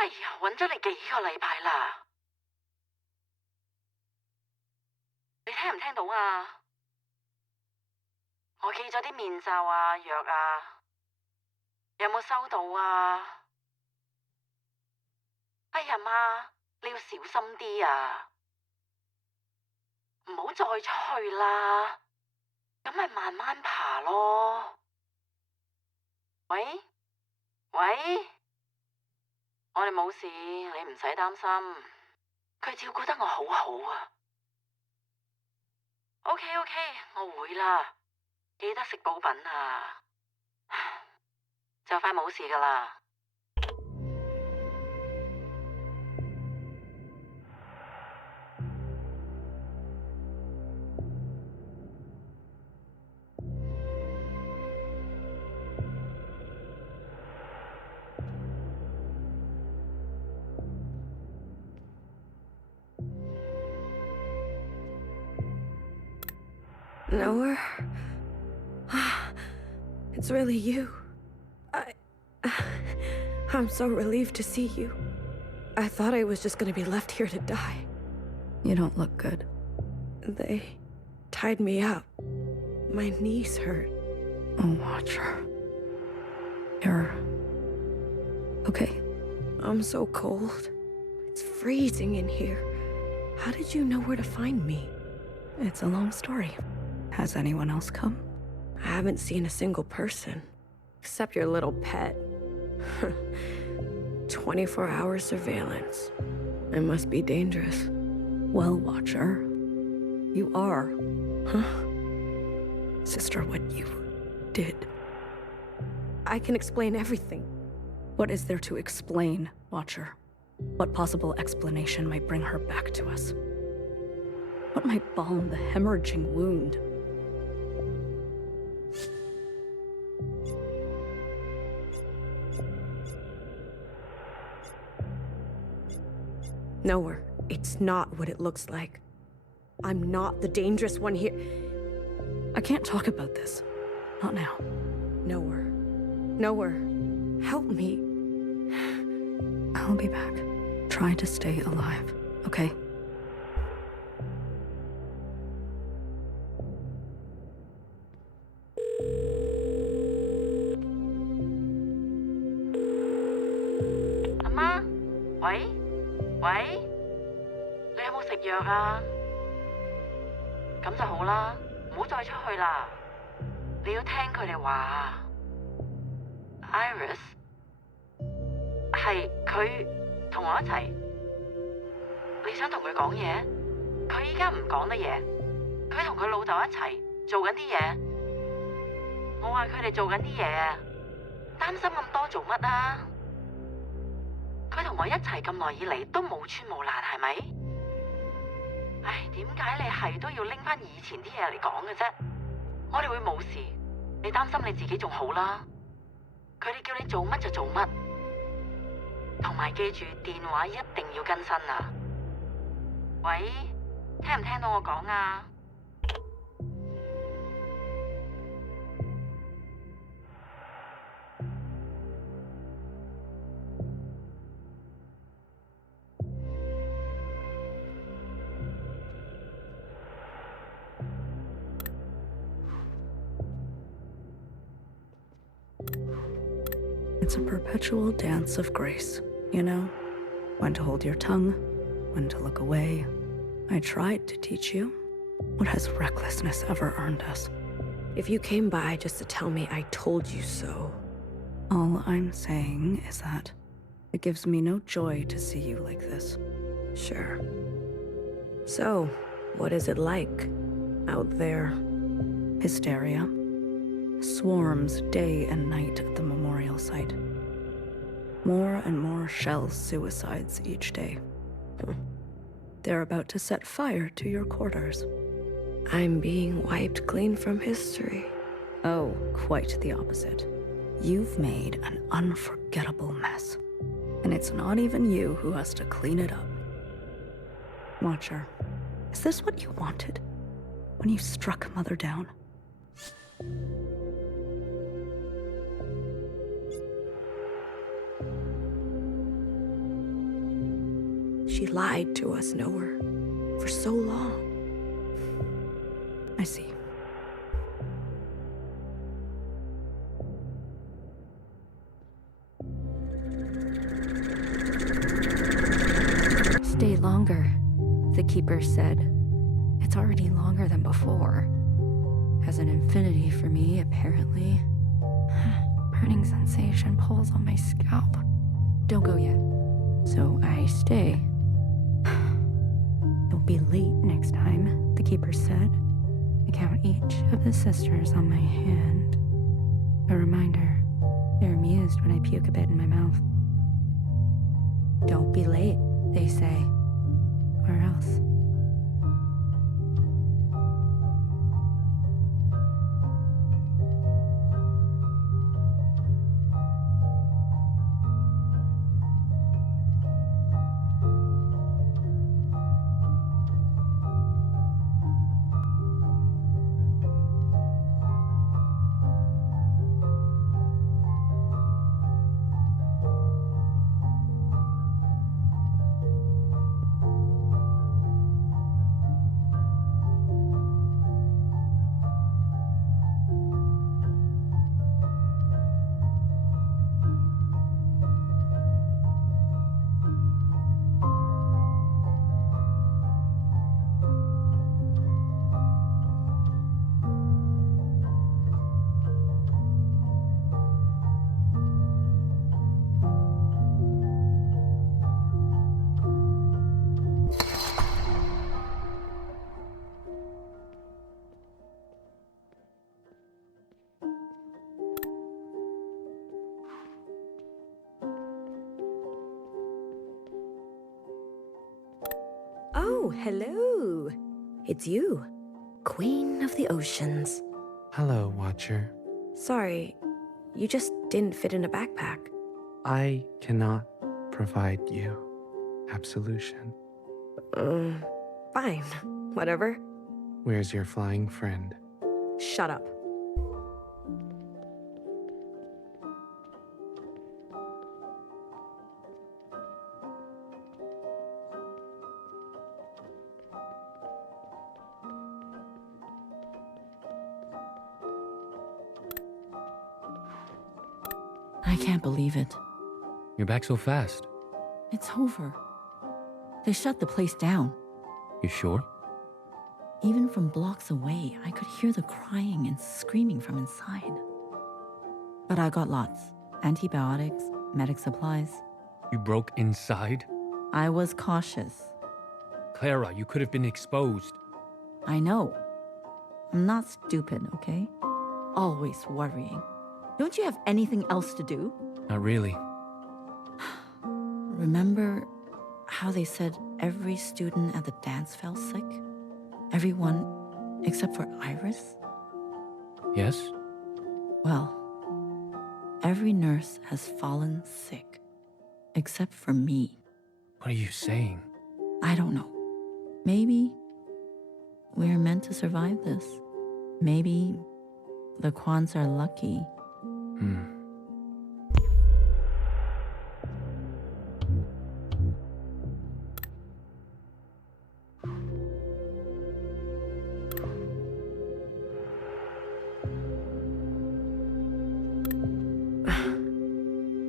哎呀，揾咗你幾個禮拜啦，你聽唔聽到啊？我寄咗啲面罩啊、藥啊，有冇收到啊？哎呀媽，你要小心啲啊，唔好再出去啦，咁咪慢慢爬咯。喂，喂，我哋冇事，你唔使擔心，佢照顧得我好好啊。OK，我會啦，記得食補品啊，就快冇事噶啦。Nowhere? It's really you. I'm so relieved to see you. I thought I was just gonna be left here to die. You don't look good. They tied me up. My knees hurt. Oh, Watcher. You're... okay? I'm so cold. It's freezing in here. How did you know where to find me? It's a long story. Has anyone else come? I haven't seen a single person. Except your little pet. 24-hour surveillance. It must be dangerous. Well, Watcher, you are. Huh? Sister, what you did. I can explain everything. What is there to explain, Watcher? What possible explanation might bring her back to us? What might balm the hemorrhaging wound? Nowhere. It's not what it looks like. I'm not the dangerous one here. I can't talk about this. Not now. Nowhere. Nowhere. Help me. I'll be back. Try to stay alive, okay? Amma? 喂，你有冇食藥啊？咁就好啦，唔好再出去啦。你要聽佢哋話。Iris 係佢同我一齊，你想同佢講嘢？佢依家唔講得嘢，佢同佢老豆一齊做緊啲嘢。我話佢哋做緊啲嘢，擔心咁多做乜啊？佢同我一齊咁耐以嚟都冇穿冇爛，係咪？唉，點解你係都要拎翻以前啲嘢嚟講嘅啫？我哋會冇事，你擔心你自己仲好啦。佢哋叫你做乜就做乜，同埋記住電話一定要更新啊！喂，聽唔聽到我講啊？It's a perpetual dance of grace, you know? When to hold your tongue, when to look away. I tried to teach you. What has recklessness ever earned us? If you came by just to tell me I told you so. All I'm saying is that it gives me no joy to see you like this. Sure. So, what is it like out there? Hysteria. Swarms day and night at the memorial site. More and more shell suicides each day. They're about to set fire to your quarters. I'm being wiped clean from history. Oh, quite the opposite. You've made an unforgettable mess. And it's not even you who has to clean it up. Watcher, is this what you wanted when you struck Mother down? she lied to us, Noah, for so long. I see. Stay longer, the keeper said. It's already longer than before. Has an infinity for me, apparently. Burning sensation pulls on my scalp. Don't go yet. So I stay. Don't be late next time, the keeper said. I count each of the sisters on my hand. A reminder, they're amused when I puke a bit in my mouth. Don't be late, they say. Or else. Oh, hello. It's you, Queen of the Oceans. Hello, Watcher. Sorry, you just didn't fit in a backpack. I cannot provide you absolution. Fine, whatever. Where's your flying friend? Shut up. I can't believe it. You're back so fast. It's over. They shut the place down. You sure? Even from blocks away, I could hear the crying and screaming from inside. But I got lots. Antibiotics, medic supplies. You broke inside? I was cautious. Clara, you could have been exposed. I know. I'm not stupid, okay? Always worrying. Don't you have anything else to do? Not really. Remember how they said every student at the dance fell sick? Everyone except for Iris? Yes? Well, every nurse has fallen sick, except for me. What are you saying? I don't know. Maybe we're meant to survive this. Maybe the Kwans are lucky.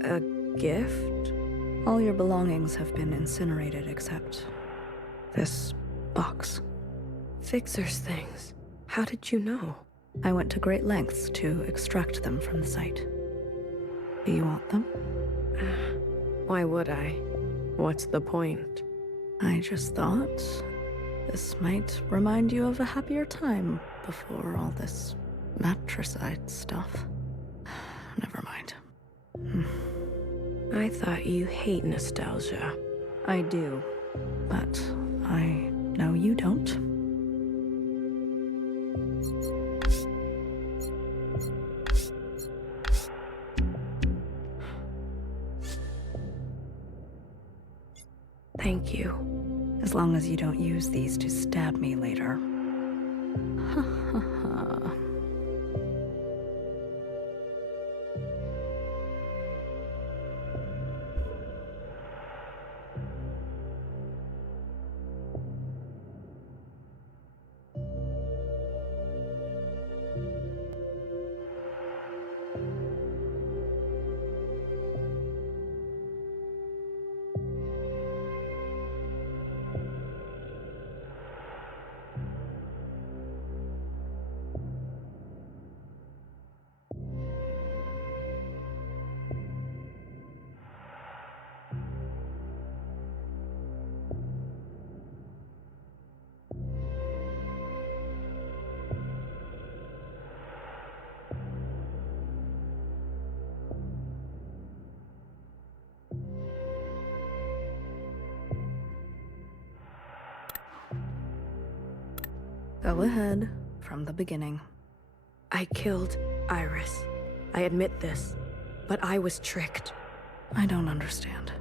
A gift? All your belongings have been incinerated except this box. Fixer's things. How did you know? I went to great lengths to extract them from the site. Do you want them? Why would I? What's the point? I just thought this might remind you of a happier time before all this matricide stuff. Never mind. I thought you hate nostalgia. I do, but I know you don't. Thank you. As long as you don't use these to stab me later. Ha ha ha. Go ahead, from the beginning. I killed Iris. I admit this. But I was tricked. I don't understand.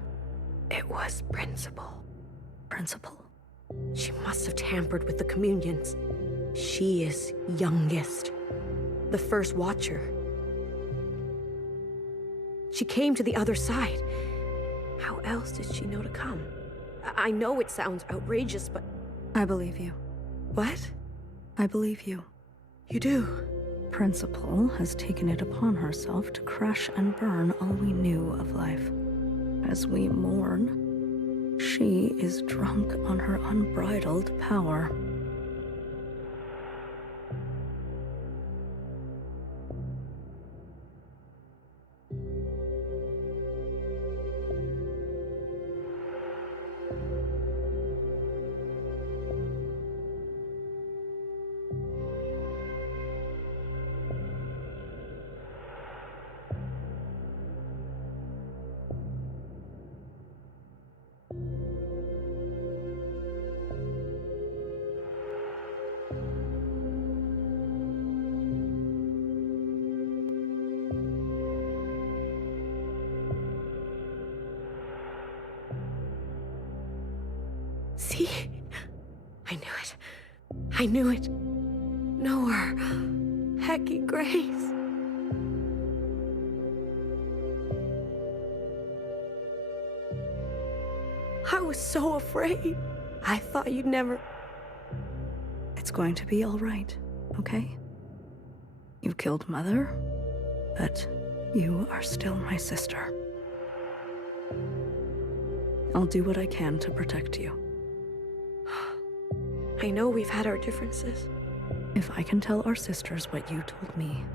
It was Principal. Principal? She must have tampered with the communions. She is youngest. The first Watcher. She came to the other side. How else did she know to come? I know it sounds outrageous, but... I believe you. What? I believe you. You do? Principal has taken it upon herself to crash and burn all we knew of life. As we mourn, she is drunk on her unbridled power. See? I knew it. I knew it. Know her. Hecky Grace. I was so afraid. I thought you'd never... It's going to be all right, okay? You killed Mother, but you are still my sister. I'll do what I can to protect you. I know we've had our differences. If I can tell our sisters what you told me,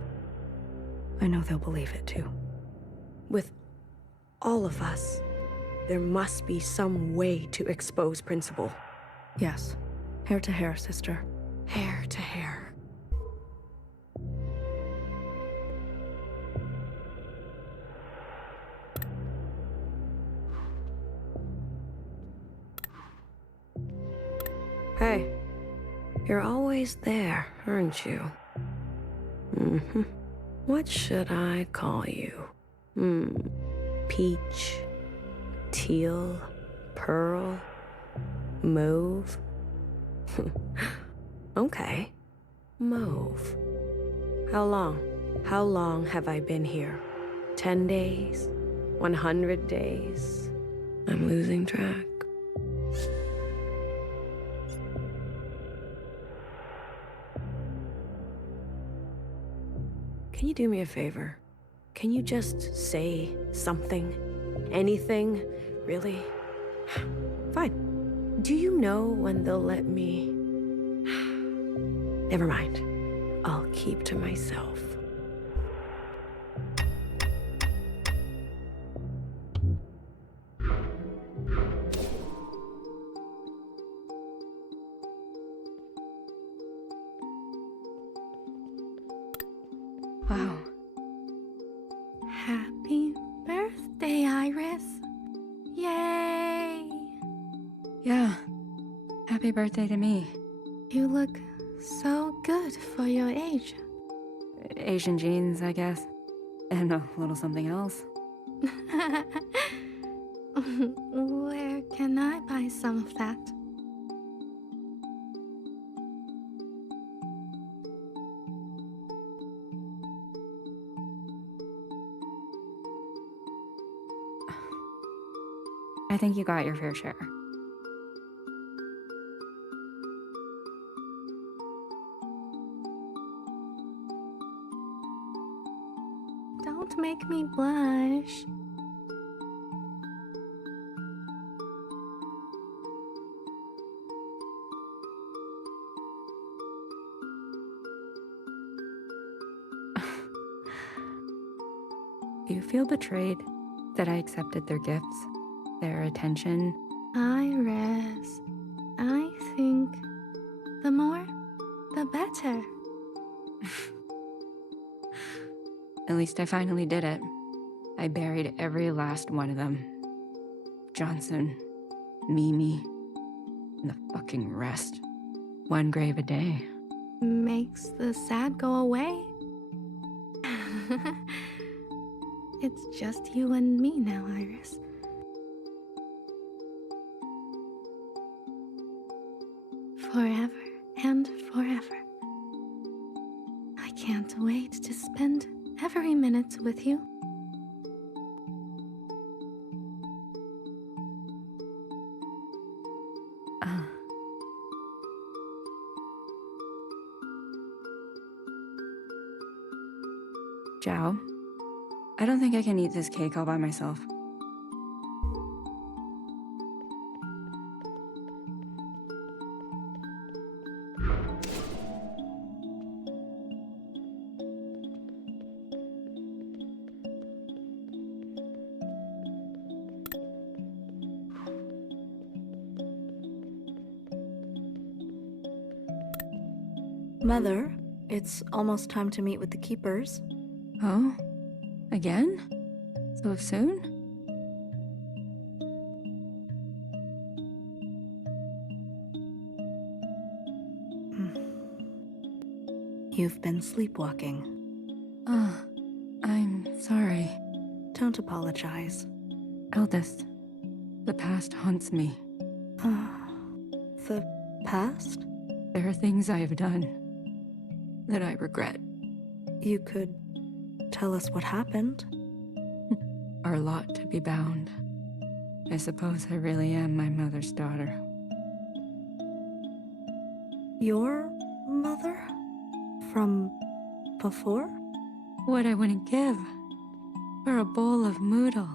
I know they'll believe it too. With all of us, there must be some way to expose Principal. Yes. Hair to hair, sister. Hair to hair. Hey, you're always there, aren't you? Mm-hmm. What should I call you? Peach, teal, pearl, mauve? Okay, mauve. How long? How long have I been here? 10 days? 100 days? I'm losing track. Can you do me a favor? Can you just say something? Anything, really? Fine. Do you know when they'll let me... Never mind. I'll keep to myself. Wow. Happy birthday, Iris. Yay! Yeah. Happy birthday to me. You look so good for your age. Asian genes, I guess. And a little something else. Where can I buy some of that? I think you got your fair share. Don't make me blush. Do you feel betrayed that I accepted their gifts? Their attention? Iris, I think the more, the better. At least I finally did it. I buried every last one of them. Johnson, Mimi, and the fucking rest. One grave a day. makes the sad go away. It's just you and me now, Iris. Forever and forever. I can't wait to spend every minute with you. Zhao, I don't think I can eat this cake all by myself. Mother, it's almost time to meet with the keepers. Oh? Again? So soon? You've been sleepwalking. Oh, I'm sorry. Don't apologize. Eldest, the past haunts me. The past? There are things I have done that I regret. You could tell us what happened. Are a lot to be bound. I suppose I really am my mother's daughter. Your mother? From before? What I wouldn't give for a bowl of moodle.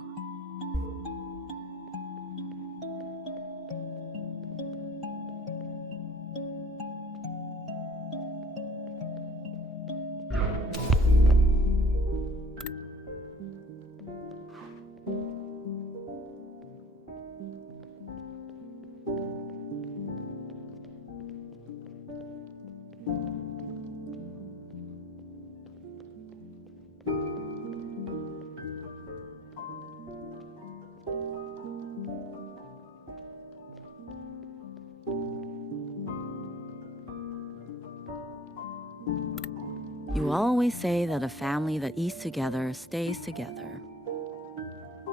You always say that a family that eats together stays together.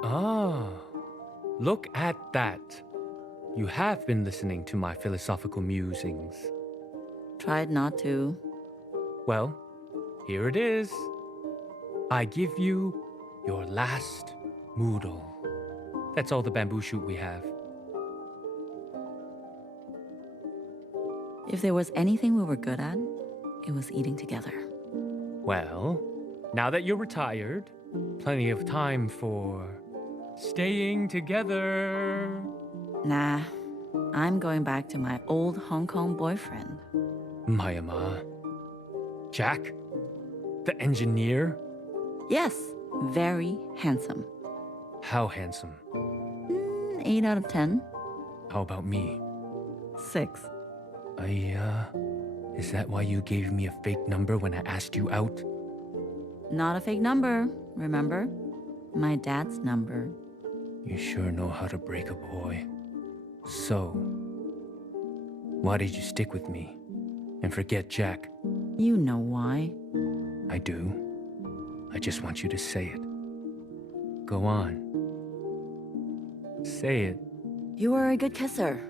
Ah, look at that. You have been listening to my philosophical musings. Tried not to. Well, here it is. I give you your last moodle. That's all the bamboo shoot we have. If there was anything we were good at, it was eating together. Well, now that you're retired, plenty of time for staying together. Nah, I'm going back to my old Hong Kong boyfriend. Mayama. Jack? The engineer? Yes, very handsome. How handsome? 8 out of 10. How about me? 6. Is that why you gave me a fake number when I asked you out? Not a fake number, remember? My dad's number. You sure know how to break a boy. So, why did you stick with me and forget Jack? You know why. I do. I just want you to say it. Go on. Say it. You were a good kisser.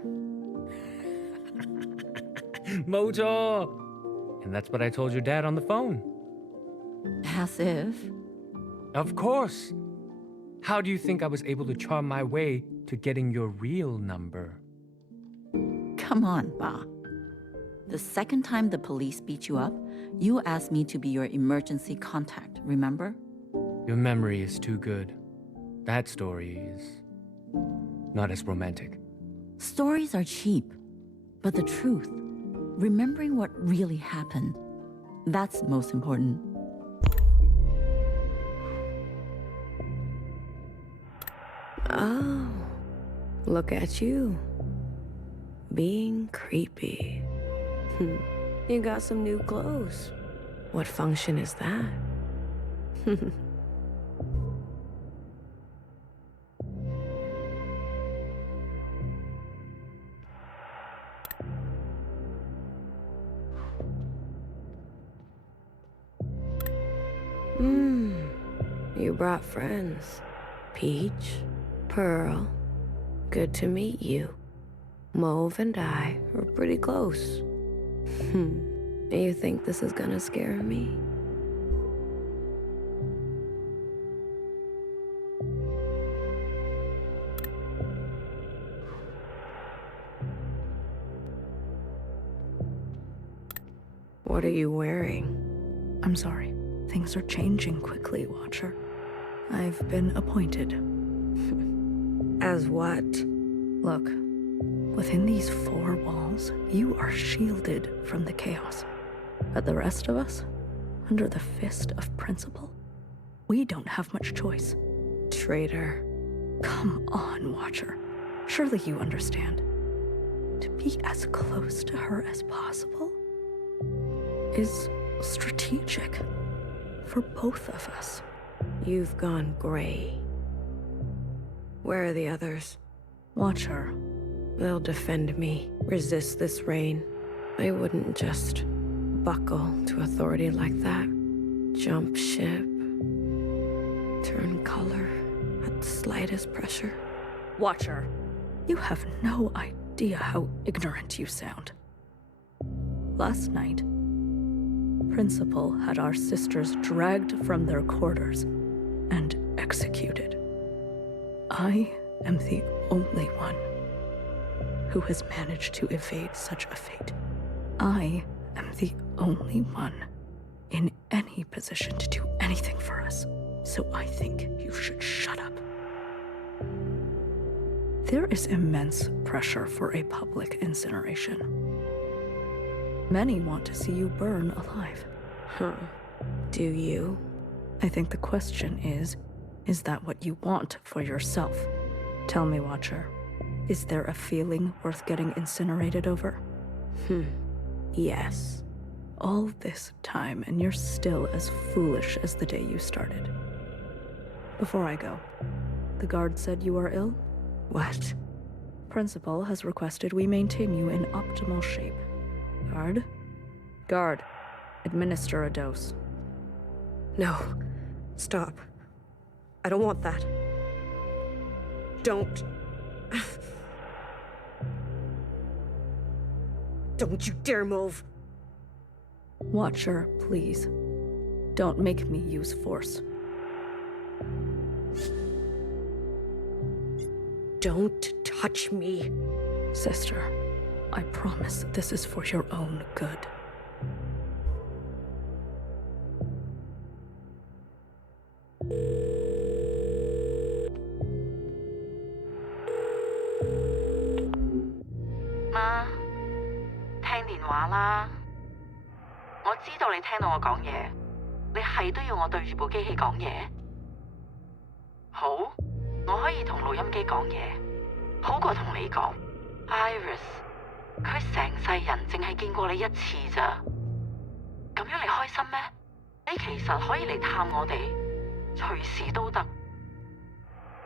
Mojo! And that's what I told your dad on the phone. As if. Of course. How do you think I was able to charm my way to getting your real number? Come on, Ba. The second time the police beat you up, you asked me to be your emergency contact, remember? Your memory is too good. That story is not as romantic. Stories are cheap, but the truth, remembering what really happened, that's most important. Oh, look at you. Being creepy. You got some new clothes. What function is that? You brought friends. Peach, Pearl. Good to meet you. Mauve and I were pretty close. You think this is gonna scare me? What are you wearing? I'm sorry. Things are changing quickly, Watcher. I've been appointed. As what? Look, within these four walls, you are shielded from the chaos. But the rest of us, under the fist of principle, we don't have much choice. Traitor. Come on, Watcher. Surely you understand. To be as close to her as possible is strategic for both of us. You've gone gray. Where are the others? Watcher. They'll defend me, resist this rain. They wouldn't just buckle to authority like that. Jump ship. Turn color at the slightest pressure. Watcher, you have no idea how ignorant you sound. Last night, Principal had our sisters dragged from their quarters and executed. I am the only one who has managed to evade such a fate. I am the only one in any position to do anything for us, so I think you should shut up. There is immense pressure for a public incineration. Many want to see you burn alive. Huh. Do you? I think the question is that what you want for yourself? Tell me, Watcher, is there a feeling worth getting incinerated over? Yes. All this time, and you're still as foolish as the day you started. Before I go, the guard said you are ill? What? Principal has requested we maintain you in optimal shape. Guard? Guard, administer a dose. No. Stop. I don't want that. Don't. Don't you dare move. Watcher, please. Don't make me use force. Don't touch me. Sister, I promise this is for your own good.媽，聽電話啦！我知道你聽到我講嘢，你係都要我對住部機器講嘢。好，我可以同錄音機講嘢，好過同你講。Iris，佢成世人淨係見過你一次咋，咁樣你開心咩？你其實可以嚟探我哋，隨時都得。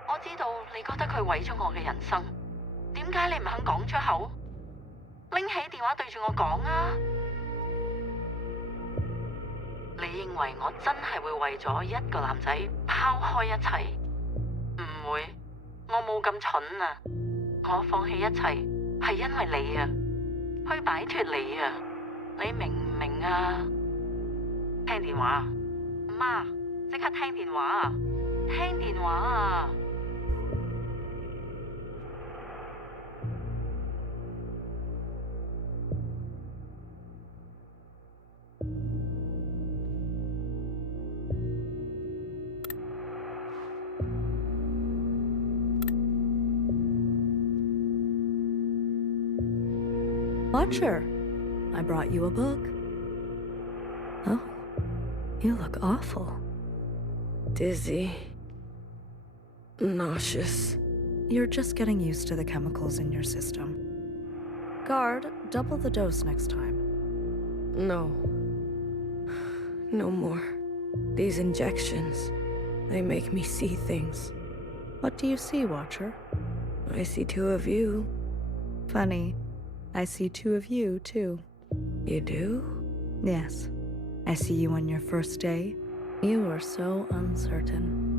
我知道你覺得佢毀咗我嘅人生，點解你唔肯講出口？拎起電話對住我講啊！你認為我真係會為咗一個男仔拋開一切？唔會，我冇咁蠢啊！我放棄一切係因為你啊，去擺脫你啊！你明唔明啊？聽電話，媽，即刻聽電話啊！聽電話啊！Watcher, I brought you a book. Oh, you look awful. Dizzy. Nauseous. You're just getting used to the chemicals in your system. Guard, double the dose next time. No. No more. These injections, they make me see things. What do you see, Watcher? I see two of you. Funny. I see two of you, too. You do? Yes. I see you on your first day. You were so uncertain.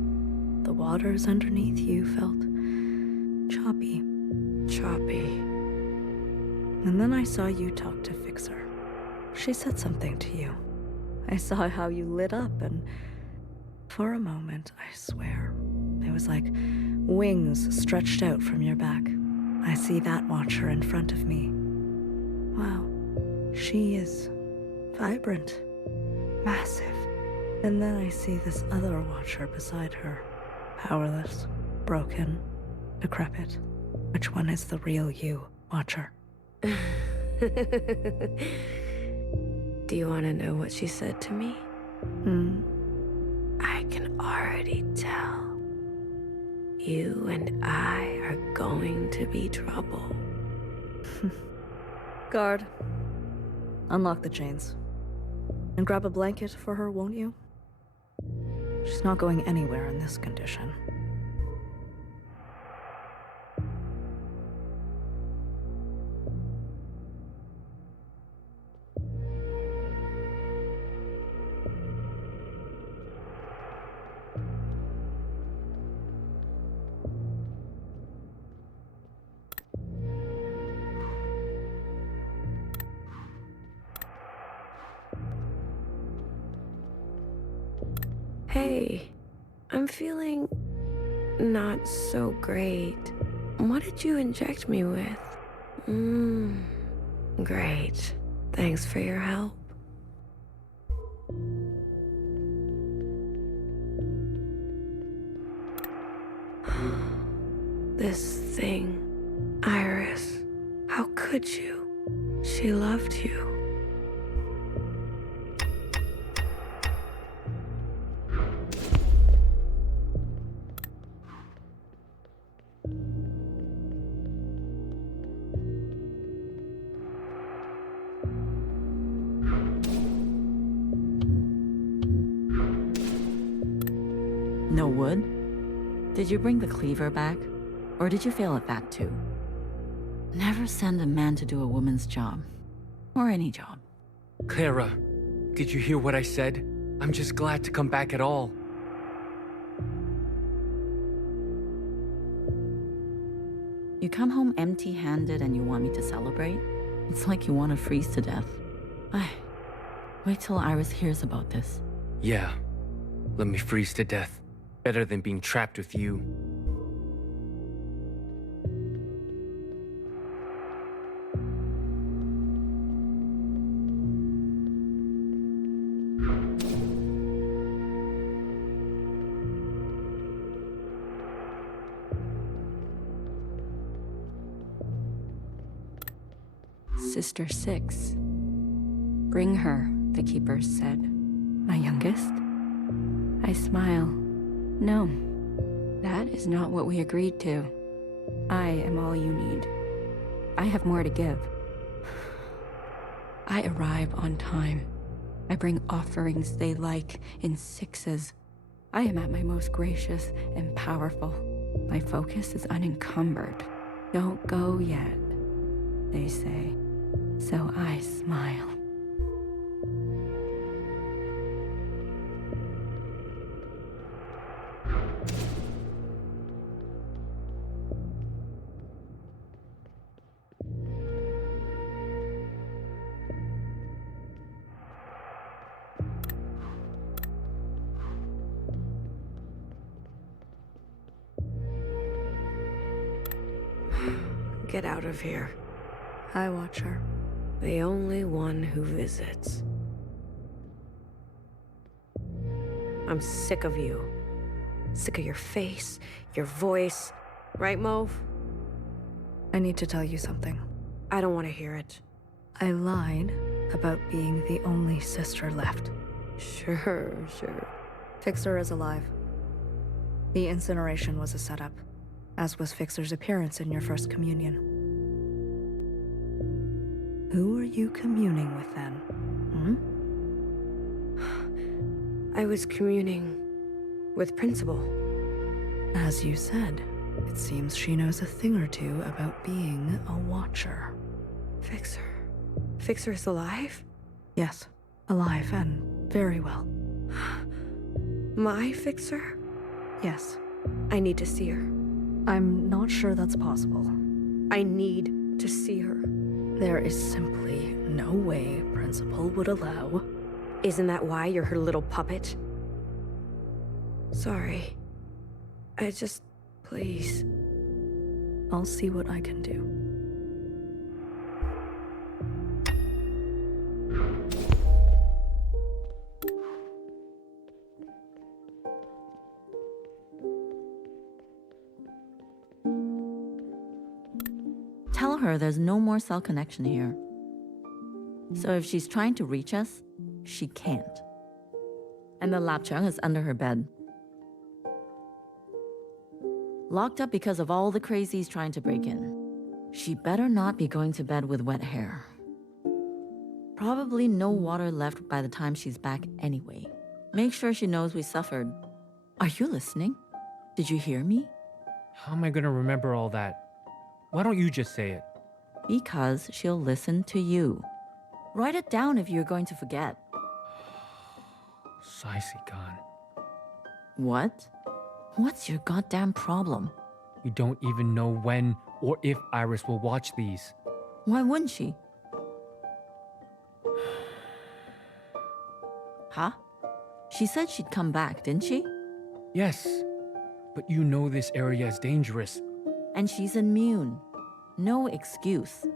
the waters underneath you felt choppy. Choppy. And then I saw you talk to Fixer. She said something to you. I saw how you lit up, and for a moment, I swear, it was like wings stretched out from your back. I see that watcher in front of me. Wow, she is vibrant, massive. And then I see this other watcher beside her, powerless, broken, decrepit. Which one is the real you, Watcher? Do you want to know what she said to me? I can already tell. You and I are going to be trouble. Guard, unlock the chains. And grab a blanket for her, won't you? She's not going anywhere in this condition. Hey, I'm feeling not so great. What did you inject me with? Great. Thanks for your help. This thing, Iris, how could you? She loved you. No wood? Did you bring the cleaver back? Or did you fail at that too? Never send a man to do a woman's job. Or any job. Clara, did you hear what I said? I'm just glad to come back at all. You come home empty-handed and you want me to celebrate? It's like you want to freeze to death. Wait till Iris hears about this. Yeah, let me freeze to death. Better than being trapped with you. Sister 6. Bring her, the keepers said. My youngest? I smile. No, that is not what we agreed to. I am all you need. I have more to give. I arrive on time. I bring offerings they like in 6s. I am at my most gracious and powerful. My focus is unencumbered. Don't go yet, they say. So I smile. Get out of here. Hi, Watcher. The only one who visits. I'm sick of you. Sick of your face, your voice. Right, Mauve? I need to tell you something. I don't want to hear it. I lied about being the only sister left. Sure. Fixer is alive. The incineration was a setup, as was Fixer's appearance in your first communion. Who were you communing with then? I was communing with Principal. As you said, it seems she knows a thing or two about being a watcher. Fixer? Fixer's alive? Yes, alive and very well. My Fixer? Yes, I need to see her. I'm not sure that's possible. I need to see her. There is simply no way Principal would allow. Isn't that why you're her little puppet? Sorry. Please. I'll see what I can do. Tell her there's no more cell connection here. So if she's trying to reach us, she can't. And the lapchung is under her bed. Locked up because of all the crazies trying to break in. She better not be going to bed with wet hair. Probably no water left by the time she's back anyway. Make sure she knows we suffered. Are you listening? Did you hear me? How am I gonna remember all that? Why don't you just say it? Because she'll listen to you. Write it down if you're going to forget. Saisigan. What? What's your goddamn problem? You don't even know when or if Iris will watch these. Why wouldn't she? Huh? She said she'd come back, didn't she? Yes, but you know this area is dangerous. And she's immune. No excuse.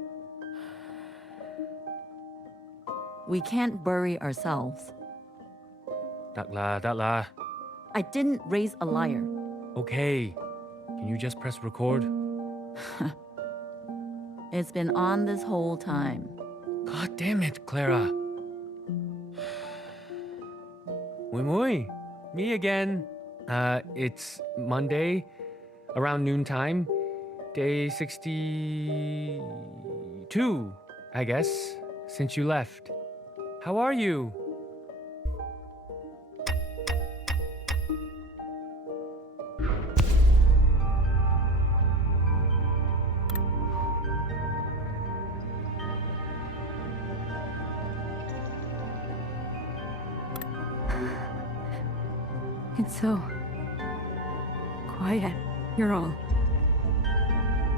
We can't bury ourselves. Dakla. I didn't raise a liar. Okay, can you just press record? It's been on this whole time. God damn it, Clara. Mui, me again. It's Monday, around noontime. Day 62, I guess, since you left. How are you? It's so quiet. You're all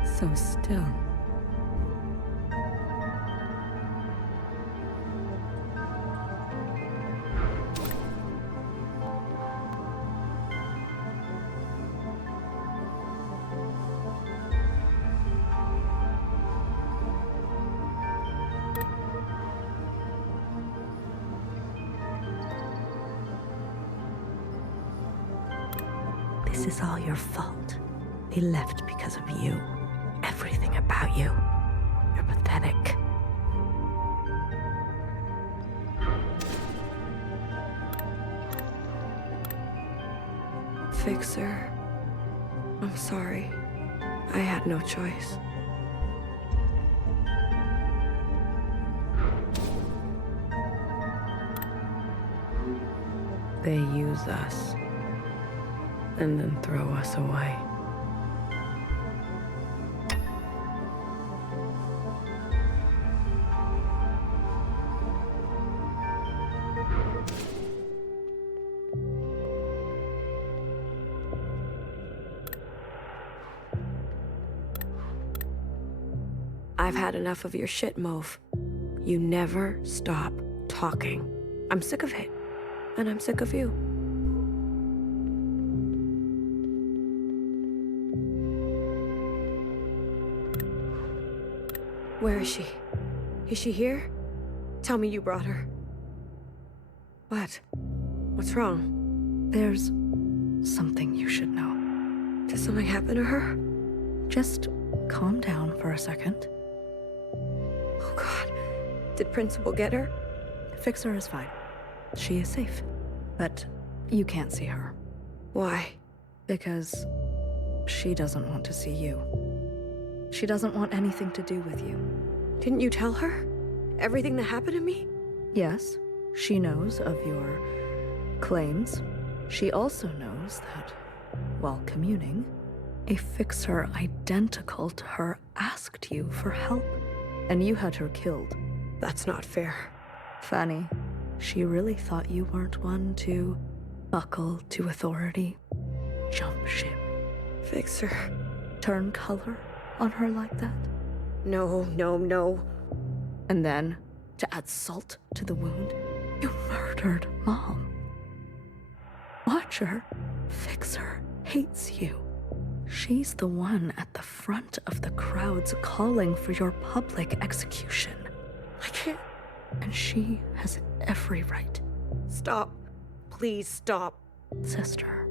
so still. This is all your fault. They left because of you. Everything about you. You're pathetic. Fixer. I'm sorry. I had no choice. They use us and then throw us away. I've had enough of your shit, Mauve. You never stop talking. I'm sick of it. And I'm sick of you. Where is she? Is she here? Tell me you brought her. What? What's wrong? There's something you should know. Did something happen to her? Just calm down for a second. Oh God. Did Principal get her? Fixer is fine. She is safe. But you can't see her. Why? Because she doesn't want to see you. She doesn't want anything to do with you. Didn't you tell her? Everything that happened to me? Yes, she knows of your claims. She also knows that, while communing, a fixer identical to her asked you for help, and you had her killed. That's not fair. Fanny, she really thought you weren't one to buckle to authority. jump ship, Fix her. turn color on her like that. No, no, no. And then, to add salt to the wound, you murdered Mom. Watcher, Fixer, hates you. She's the one at the front of the crowds calling for your public execution. I can't. And she has every right. Stop. Please stop. Sister,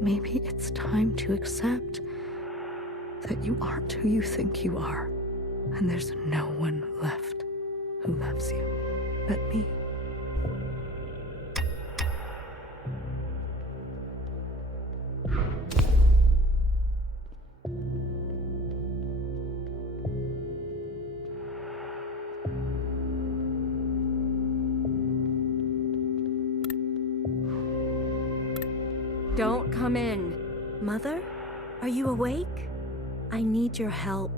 maybe it's time to accept that you aren't who you think you are, and there's no one left who loves you but me. Don't come in. Mother, are you awake? I need your help.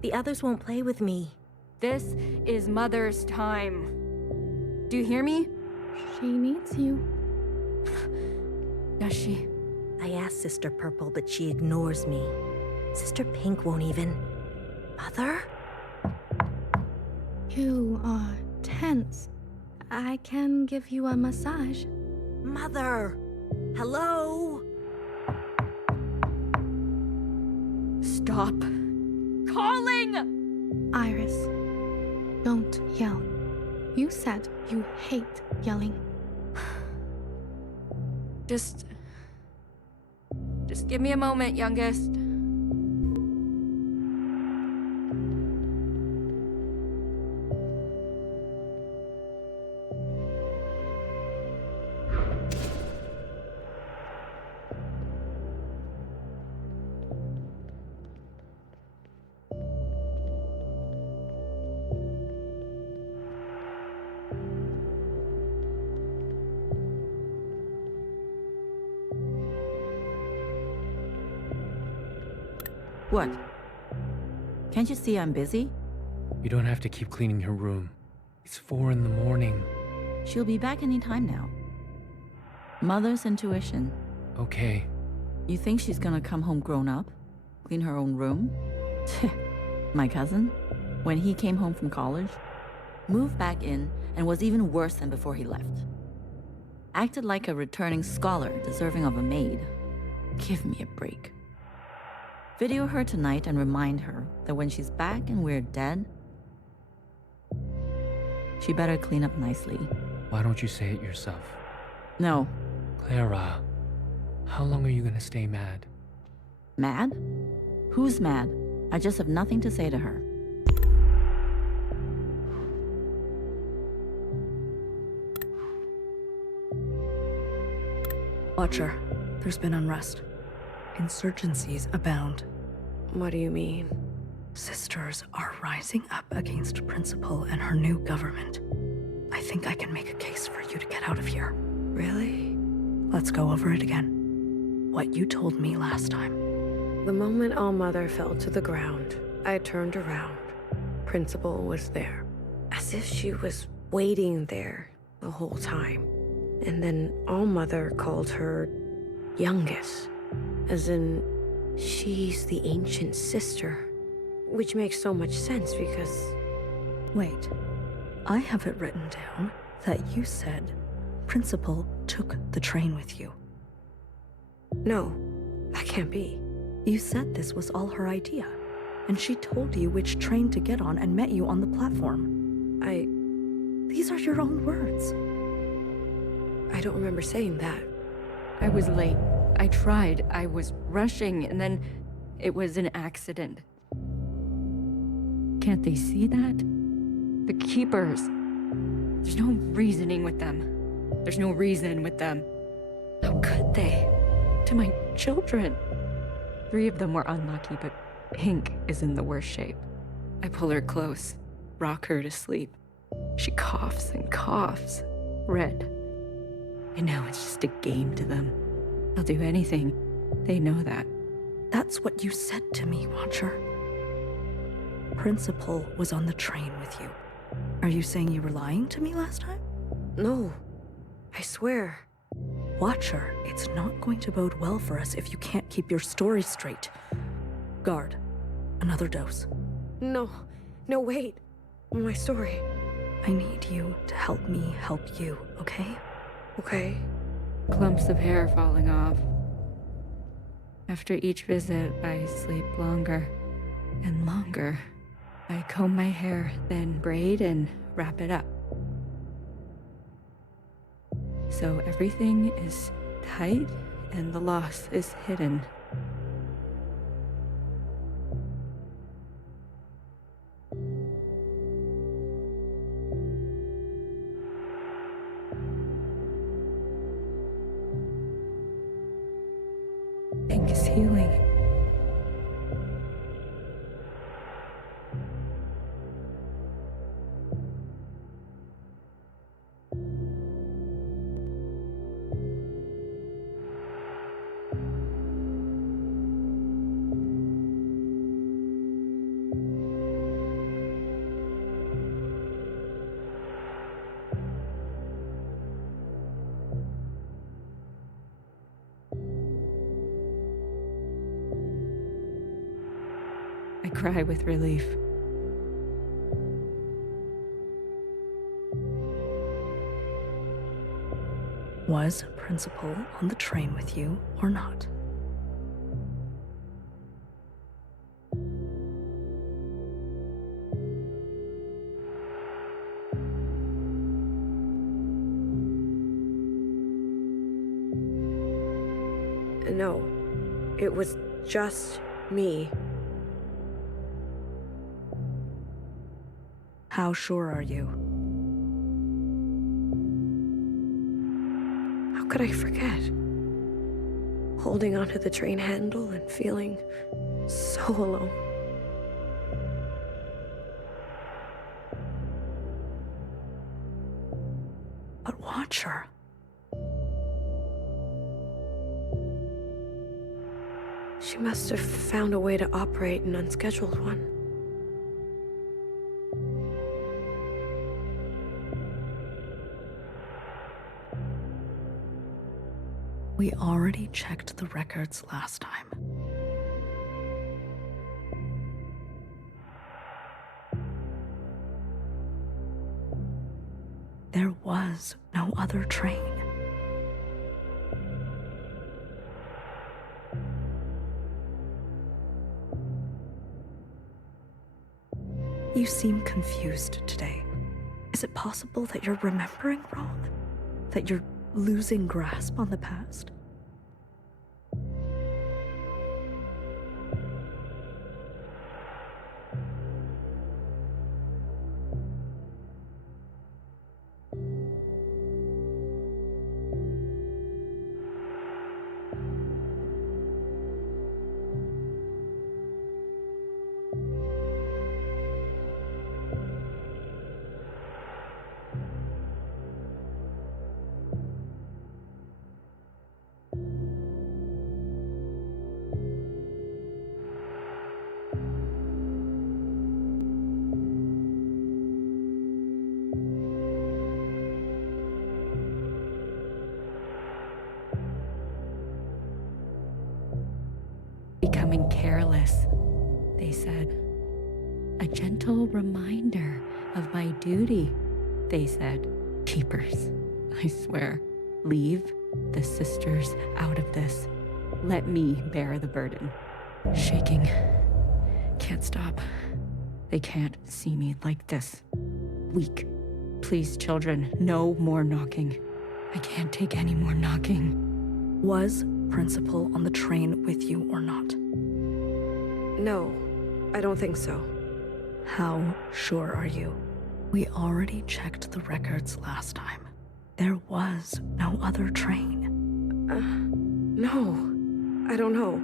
The others won't play with me. This is Mother's time. Do you hear me? She needs you. Does she? I asked Sister Purple, but she ignores me. Sister Pink won't even. Mother? You are tense. I can give you a massage. Mother! Hello? Stop calling! Iris, don't yell. You said you hate yelling. Just give me a moment, youngest. What? Can't you see I'm busy? You don't have to keep cleaning her room. It's 4 in the morning. She'll be back any time now. Mother's intuition. Okay. You think she's gonna come home grown up? Clean her own room? My cousin? When he came home from college? Moved back in and was even worse than before he left. Acted like a returning scholar deserving of a maid. Give me a break. Video her tonight and remind her that when she's back and we're dead, she better clean up nicely. Why don't you say it yourself? No. Clara, how long are you gonna stay mad? Mad? Who's mad? I just have nothing to say to her. Watcher, there's been unrest. Insurgencies abound. What do you mean? Sisters are rising up against Principal and her new government. I think I can make a case for you to get out of here. Really? Let's go over it again. What you told me last time. The moment All-Mother fell to the ground, I turned around. Principal was there. As if she was waiting there the whole time. And then All-Mother called her youngest. As in, she's the ancient sister. Which makes so much sense because... Wait, I have it written down that you said Principal took the train with you. No, that can't be. You said this was all her idea, and she told you which train to get on and met you on the platform. These are your own words. I don't remember saying that. I was late. I tried. I was rushing, and then it was an accident. Can't they see that? The Keepers. There's no reasoning with them. There's no reason with them. How could they? To my children. 3 of them were unlucky, but Pink is in the worst shape. I pull her close, rock her to sleep. She coughs and coughs, red. I know it's just a game to them. They'll do anything. They know that. That's what you said to me, Watcher. Principal was on the train with you. Are you saying you were lying to me last time? No, I swear. Watcher, it's not going to bode well for us if you can't keep your story straight. Guard, another dose. No, no, wait. My story. I need you to help me help you, okay? Okay. Clumps of hair falling off. After each visit, I sleep longer and longer. I comb my hair, then braid and wrap it up. So everything is tight and the loss is hidden. Pink is healing. I cry with relief. Was Principal on the train with you or not? No, it was just me. How sure are you? How could I forget? Holding onto the train handle and feeling so alone. But Watcher. She must have found a way to operate an unscheduled one. We already checked the records last time. There was no other train. You seem confused today. Is it possible that you're remembering wrong? That you're losing grasp on the past? Becoming careless, they said. A gentle reminder of my duty, they said. Keepers, I swear. Leave the sisters out of this. Let me bear the burden. Shaking. Can't stop. They can't see me like this. Weak. Please, children, no more knocking. I can't take any more knocking. Was Principal on the train with you or not? No, I don't think so. How sure are you? We already checked the records last time. There was no other train. No, I don't know.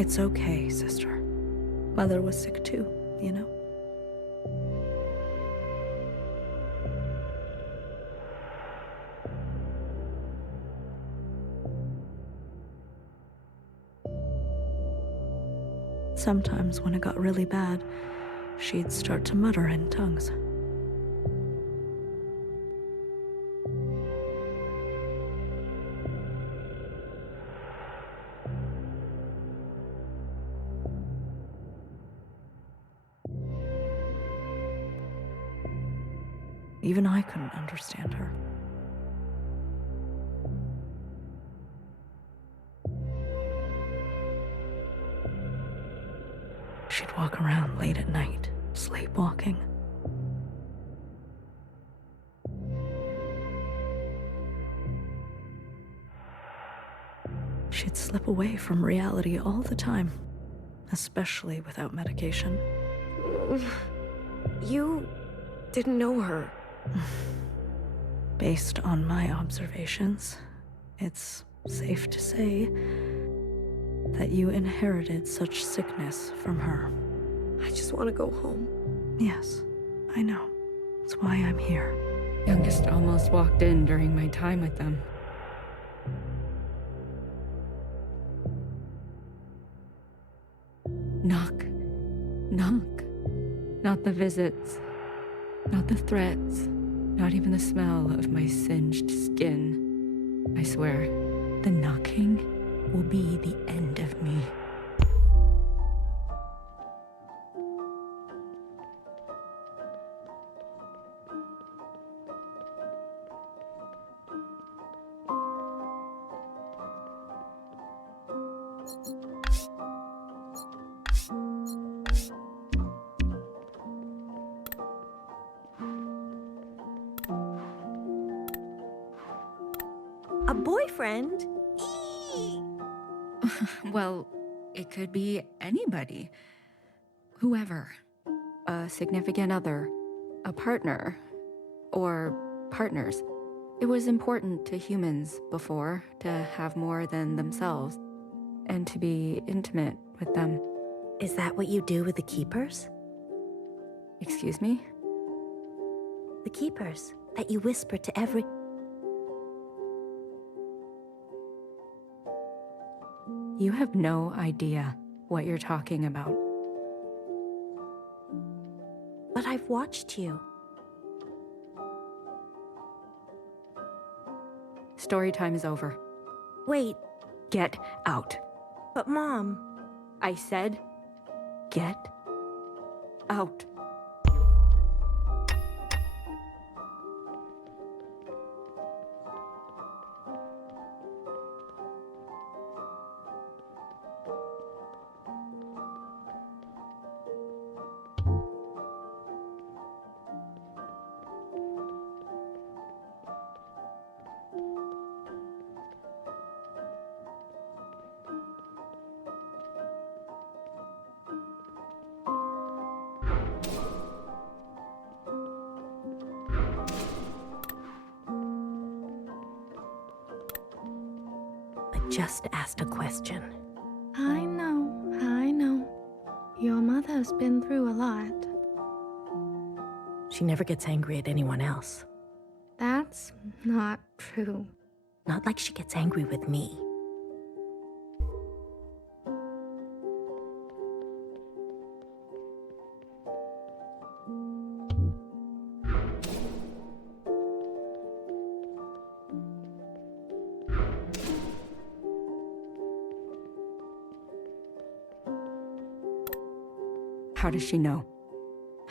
It's okay, sister. Mother was sick too, you know? Sometimes when it got really bad, she'd start to mutter in tongues. Even I couldn't understand her. She'd walk around late at night, sleepwalking. She'd slip away from reality all the time, especially without medication. You didn't know her. Based on my observations, it's safe to say that you inherited such sickness from her. I just want to go home. Yes, I know. That's why I'm here. Youngest almost walked in during my time with them. Knock. Knock. Not the visits. Not the threats. Not even the smell of my singed skin. I swear, the knocking will be the end of me. A boyfriend? Eee! Well, it could be anybody. Whoever. A significant other, a partner, or partners. It was important to humans before to have more than themselves, and to be intimate with them. Is that what you do with the keepers? Excuse me? The keepers that you whisper to every... You have no idea what you're talking about. But I've watched you. Story time is over. Wait, Get out. but Mom... I said, get out. just asked a question. I know. Your mother's been through a lot. She never gets angry at anyone else. That's not true. Not like she gets angry with me. How does she know?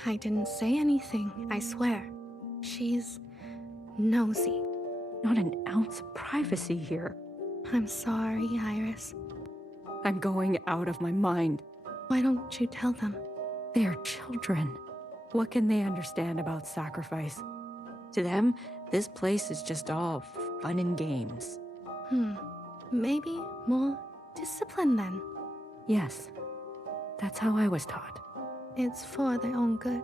I didn't say anything, I swear. She's nosy. Not an ounce of privacy here. I'm sorry, Iris. I'm going out of my mind. Why don't you tell them? They are children. What can they understand about sacrifice? To them, this place is just all fun and games. Maybe more discipline then. Yes, that's how I was taught. It's for their own good.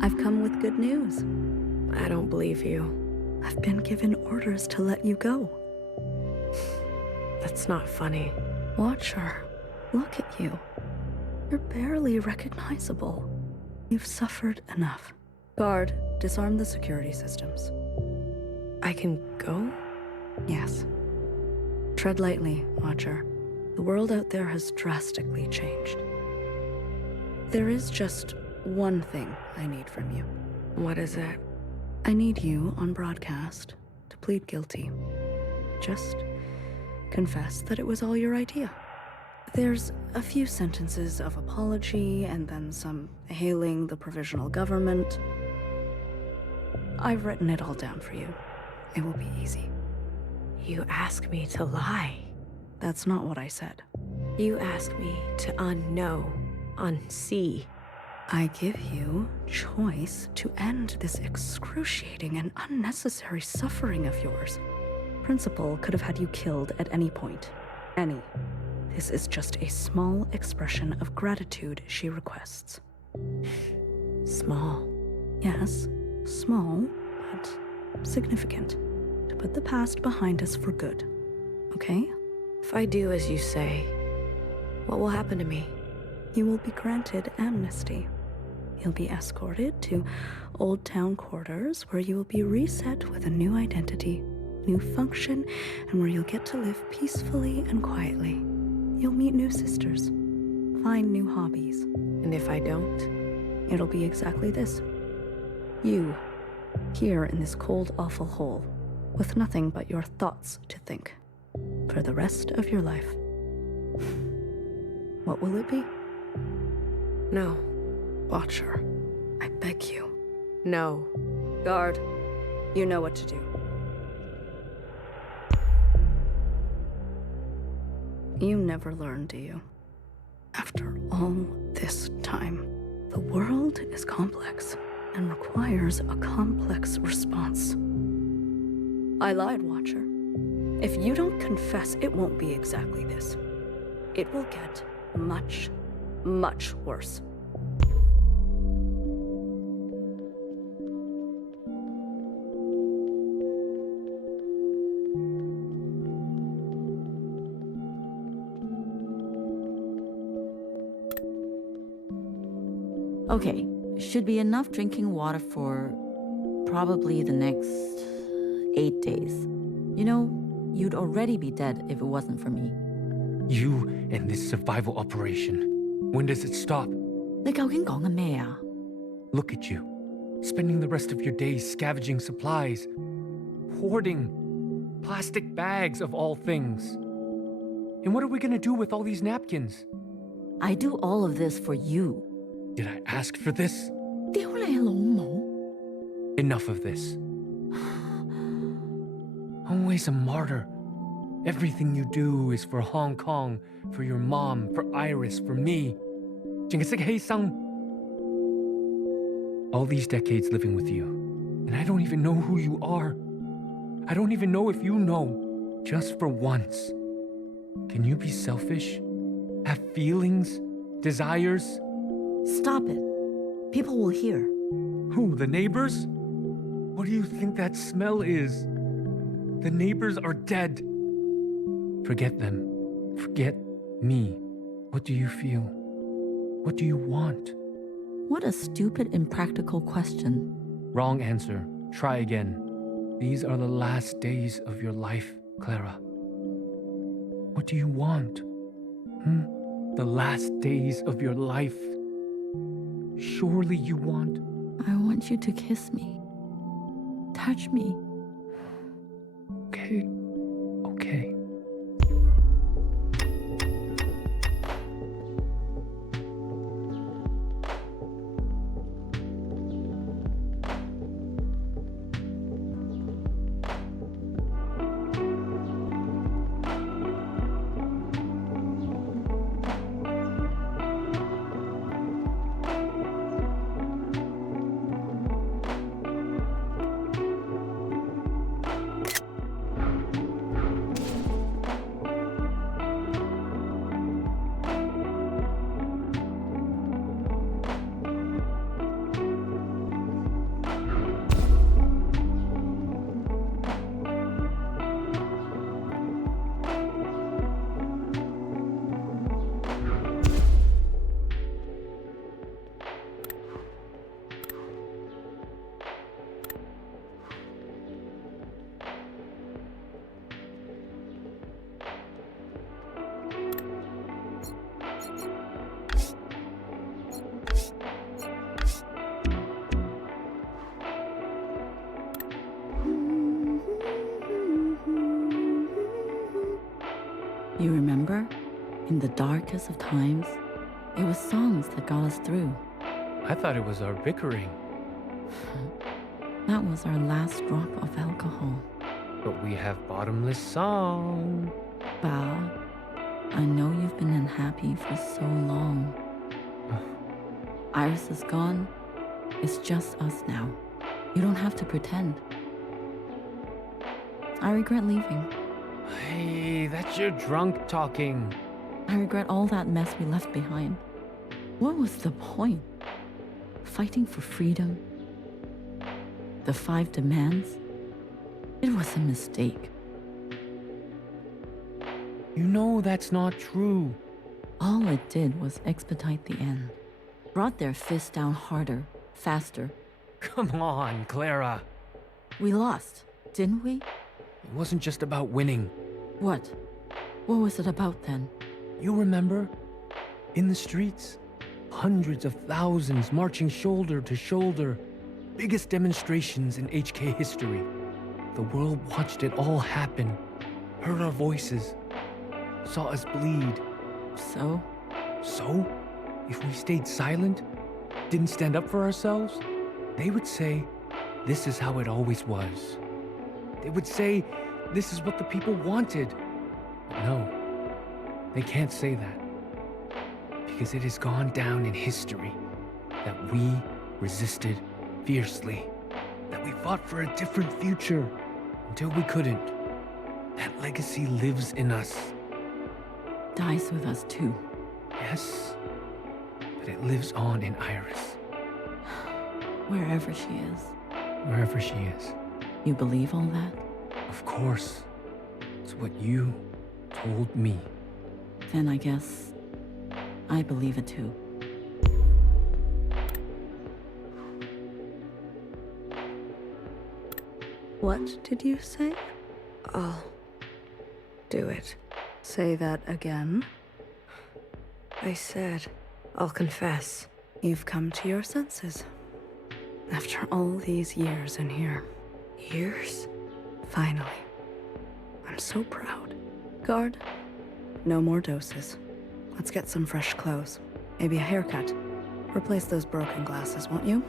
I've come with good news. I don't believe you. I've been given orders to let you go. That's not funny. Watch her. Look at you. You're barely recognizable. You've suffered enough. Guard, disarm the security systems. I can go? Yes. Tread lightly, Watcher. The world out there has drastically changed. There is just one thing I need from you. What is it? I need you on broadcast to plead guilty. Just confess that it was all your idea. There's a few sentences of apology and then some hailing the provisional government. I've written it all down for you. It will be easy. You ask me to lie. That's not what I said. You ask me to unknow, unsee. I give you choice to end this excruciating and unnecessary suffering of yours. Principal could have had you killed at any point. Any. This is just a small expression of gratitude she requests. Small. Yes, small, but significant. To put the past behind us for good. Okay? If I do as you say, what will happen to me? You will be granted amnesty. You'll be escorted to Old Town quarters where you will be reset with a new identity, new function, and where you'll get to live peacefully and quietly. You'll meet new sisters, find new hobbies. And if I don't? It'll be exactly this. You, here in this cold, awful hole, with nothing but your thoughts to think, for the rest of your life. What will it be? No. Watcher, I beg you. No. Guard, you know what to do. You never learn, do you? After all this time, the world is complex and requires a complex response. I lied, Watcher. If you don't confess, it won't be exactly this. It will get much, much worse. Okay, should be enough drinking water for probably the next 8 days. You know, you'd already be dead if it wasn't for me. You and this survival operation. When does it stop? 你究竟講緊咩啊？ Look at you, spending the rest of your days scavenging supplies, hoarding plastic bags of all things. And what are we gonna do with all these napkins? I do all of this for you. Did I ask for this? 屌你老母！ Enough of this. Always a martyr. Everything you do is for Hong Kong, for your mom, for Iris, for me. 淨係識犧牲. All these decades living with you, and I don't even know who you are. I don't even know if you know. Just for once. Can you be selfish? Have feelings? Desires? Stop it. People will hear. Who, the neighbors? What do you think that smell is? The neighbors are dead. Forget them. Forget me. What do you feel? What do you want? What a stupid, impractical question. Wrong answer. Try again. These are the last days of your life, Clara. What do you want? The last days of your life. Surely you want. I want you to kiss me. Touch me. Okay. Okay. You remember? In the darkest of times, it was songs that got us through. I thought it was our bickering, That was our last drop of alcohol. but we have bottomless song. Ba, I know you've been unhappy for so long. Iris is gone. It's just us now. You don't have to pretend. I regret leaving. Hey, that's your drunk talking. I regret all that mess we left behind. What was the point? Fighting for freedom? The 5 demands? It was a mistake. You know that's not true. All it did was expedite the end. Brought their fists down harder, faster. Come on, Clara. We lost, didn't we? It wasn't just about winning. What? What was it about then? You remember? In the streets, hundreds of thousands marching shoulder to shoulder. Biggest demonstrations in HK history. The world watched it all happen. Heard our voices. Saw us bleed. So? So? If we stayed silent, didn't stand up for ourselves, they would say, this is how it always was. They would say, this is what the people wanted. But no, they can't say that. Because it has gone down in history that we resisted fiercely, that we fought for a different future until we couldn't. That legacy lives in us. Dies with us too. Yes, but it lives on in Iris. Wherever she is. Wherever she is. You believe all that? Of course. It's what you told me. Then I guess I believe it too. What did you say? I'll do it. Say that again. I said, I'll confess. You've come to your senses. After all these years in here. Years? Finally. I'm so proud. Guard, no more doses. Let's get some fresh clothes. Maybe a haircut. Replace those broken glasses, won't you?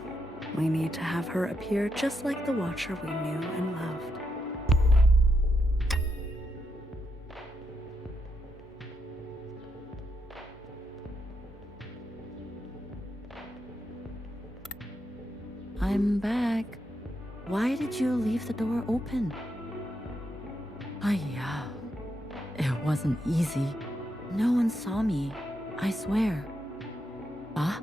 We need to have her appear just like the Watcher we knew and loved. I'm back. Why did you leave the door open? Yeah. It wasn't easy. No one saw me. I swear. Ba?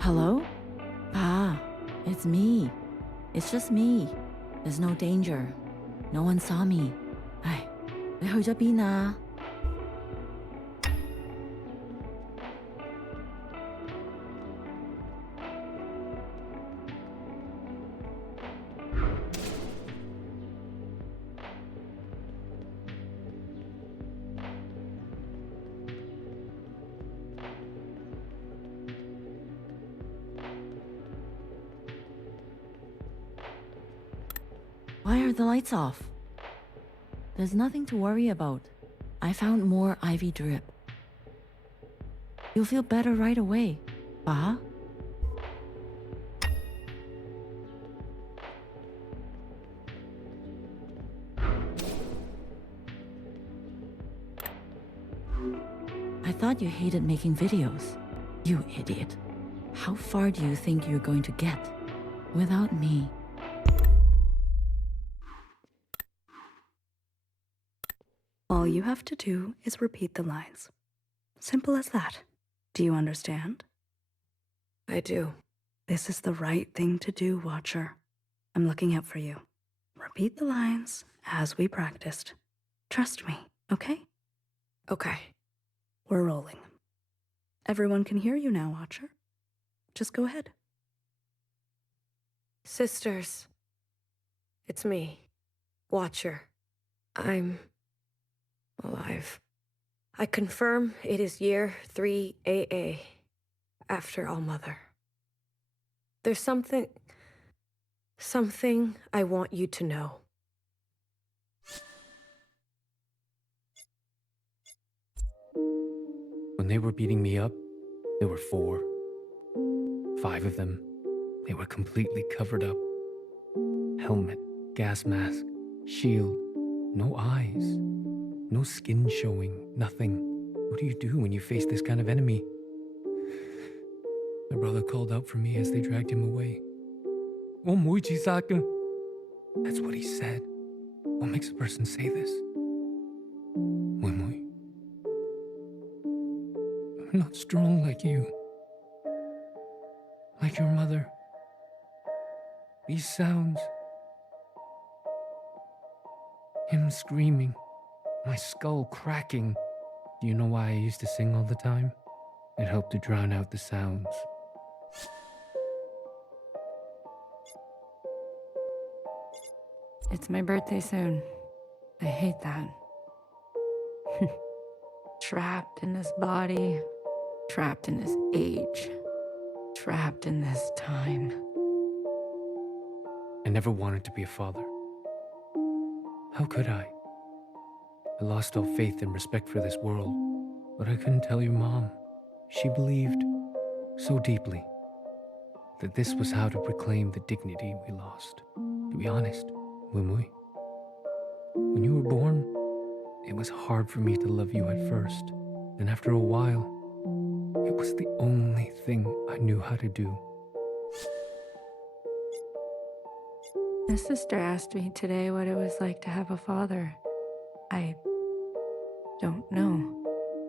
Hello? Ah, it's me. It's just me. There's no danger. No one saw me. Ay, 你去咗邊啊? Why are the lights off? There's nothing to worry about. I found more ivy drip. You'll feel better right away. Ba? I thought you hated making videos. You idiot. How far do you think you're going to get without me? All you have to do is repeat the lines. Simple as that. Do you understand? I do. This is the right thing to do, Watcher. I'm looking out for you. Repeat the lines as we practiced. Trust me, okay? Okay. We're rolling. Everyone can hear you now, Watcher. Just go ahead. Sisters. It's me, Watcher. I'm alive. I confirm it is year 3 AA, after All Mother. There's something I want you to know. When they were beating me up, there were 4. 5 of them. They were completely covered up. Helmet, gas mask, shield, no eyes, no skin showing, nothing. What do you do when you face this kind of enemy? My brother called out for me as they dragged him away. That's what he said. What makes a person say this? I'm not strong like you. Like your mother. These sounds. Him screaming. My skull cracking. Do you know why I used to sing all the time? It helped to drown out the sounds. It's my birthday soon. I hate that. Trapped in this body, trapped in this age, trapped in this time. I never wanted to be a father. How could I? I lost all faith and respect for this world, but I couldn't tell your mom. She believed so deeply that this was how to reclaim the dignity we lost. To be honest, when you were born, it was hard for me to love you at first. And after a while, it was the only thing I knew how to do. My sister asked me today what it was like to have a father. I don't know.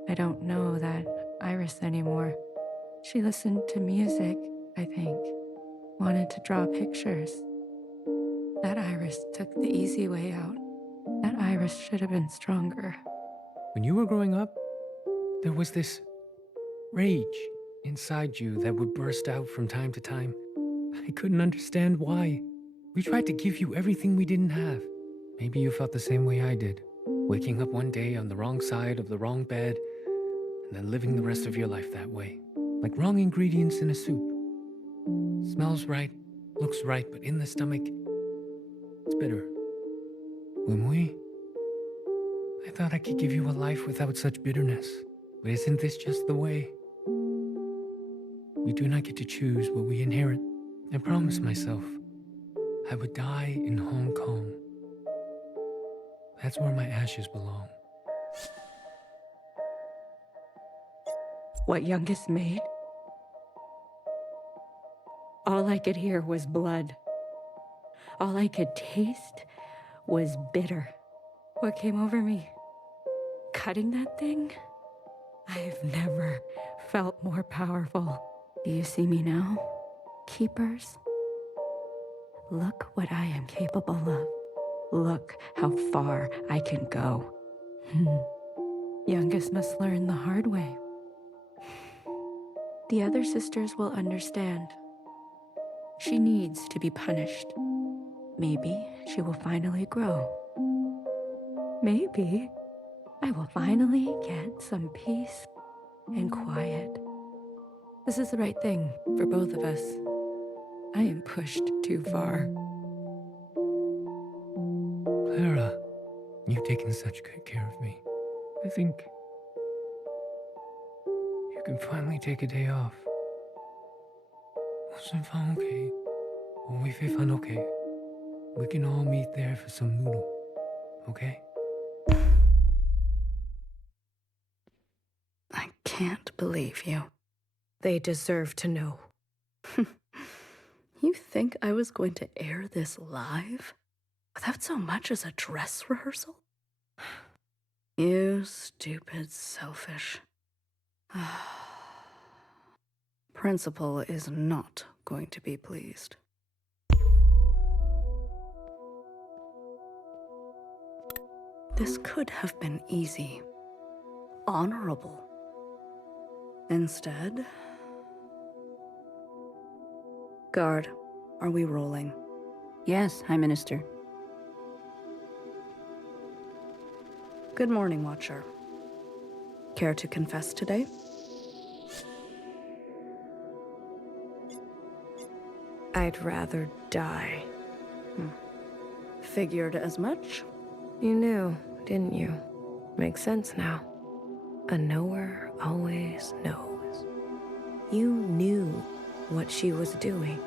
I don't know that Iris anymore. She listened to music, I think. Wanted to draw pictures. That Iris took the easy way out. That Iris should have been stronger. When you were growing up, there was this rage inside you that would burst out from time to time. I couldn't understand why. We tried to give you everything we didn't have. Maybe you felt the same way I did. Waking up one day on the wrong side of the wrong bed, and then living the rest of your life that way. Like wrong ingredients in a soup. Smells right, looks right, but in the stomach, it's bitter. Wimui, I thought I could give you a life without such bitterness. But isn't this just the way? We do not get to choose what we inherit. I promised myself I would die in Hong Kong. That's where my ashes belong. What youngest made? All I could hear was blood. All I could taste was bitter. What came over me? Cutting that thing? I've never felt more powerful. Do you see me now, keepers? Look what I am capable of. Look how far I can go. Youngest must learn the hard way. The other sisters will understand. She needs to be punished. Maybe she will finally grow. Maybe I will finally get some peace and quiet. This is the right thing for both of us. I am pushed too far. Clara, you've taken such good care of me. I think you can finally take a day off. Okay. Okay. We can all meet there for some noodle, okay? I can't believe you. They deserve to know. You think I was going to air this live? Without so much as a dress rehearsal? You stupid, selfish. Principal is not going to be pleased. This could have been easy, honorable. Instead... Guard, are we rolling? Yes, High Minister. Good morning, Watcher. Care to confess today? I'd rather die. Figured as much. You knew, didn't you? Makes sense now. A knower always knows. You knew what she was doing,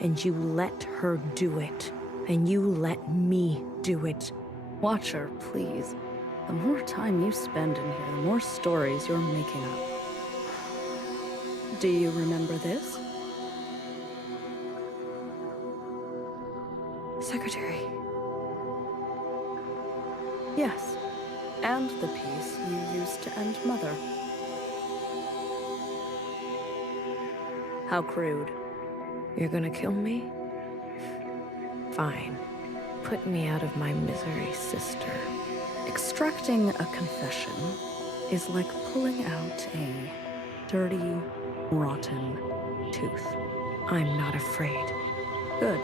and you let her do it, and you let me do it. Watcher, please. The more time you spend in here, the more stories you're making up. Do you remember this? Secretary. Yes. And the piece you used to end Mother. How crude. You're gonna kill me? Fine. Put me out of my misery, sister. Extracting a confession is like pulling out a dirty, rotten tooth. I'm not afraid. Good.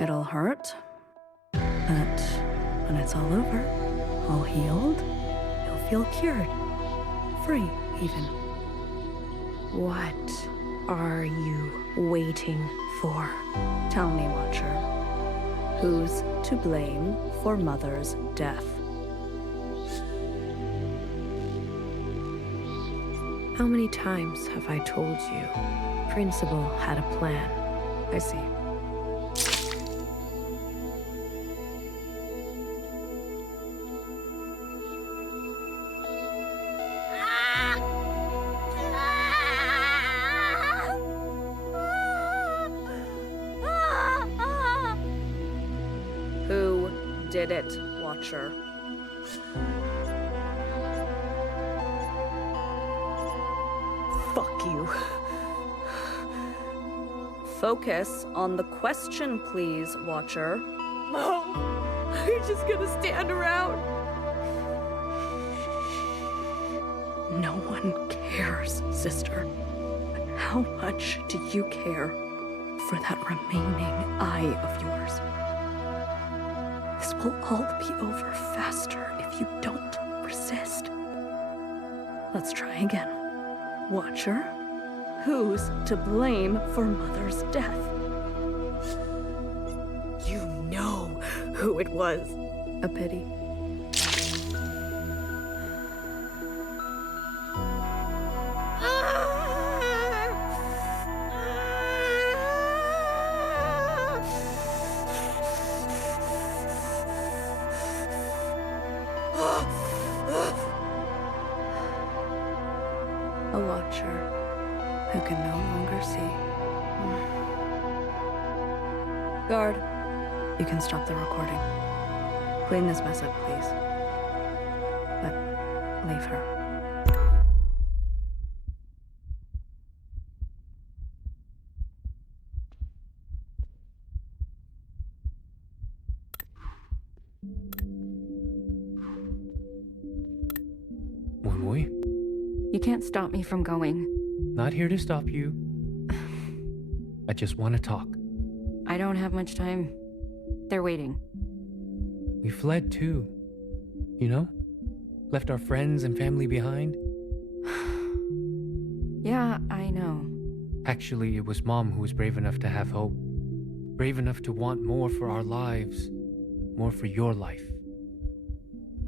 It'll hurt, but when it's all over, all healed, you'll feel cured. Free, even. What are you waiting for? Tell me, Watcher, who's to blame for Mother's death? How many times have I told you? Principal had a plan. I see. Who did it, Watcher? Fuck you. Focus on the question, please, Watcher. No, you're just gonna stand around. No one cares, sister. But how much do you care for that remaining eye of yours? This will all be over faster if you don't resist. Let's try again. Watcher, who's to blame for Mother's death? You know who it was. A pity. A watcher who can no longer see. Guard, you can stop the recording. Clean this mess up, please. But leave her. Wumui, You can't stop me from going. not here to stop you. I just want to talk. I don't have much time. They're waiting. We fled too. You know? Left our friends and family behind. Yeah, I know. Actually, it was Mom who was brave enough to have hope. Brave enough to want more for our lives. More for your life.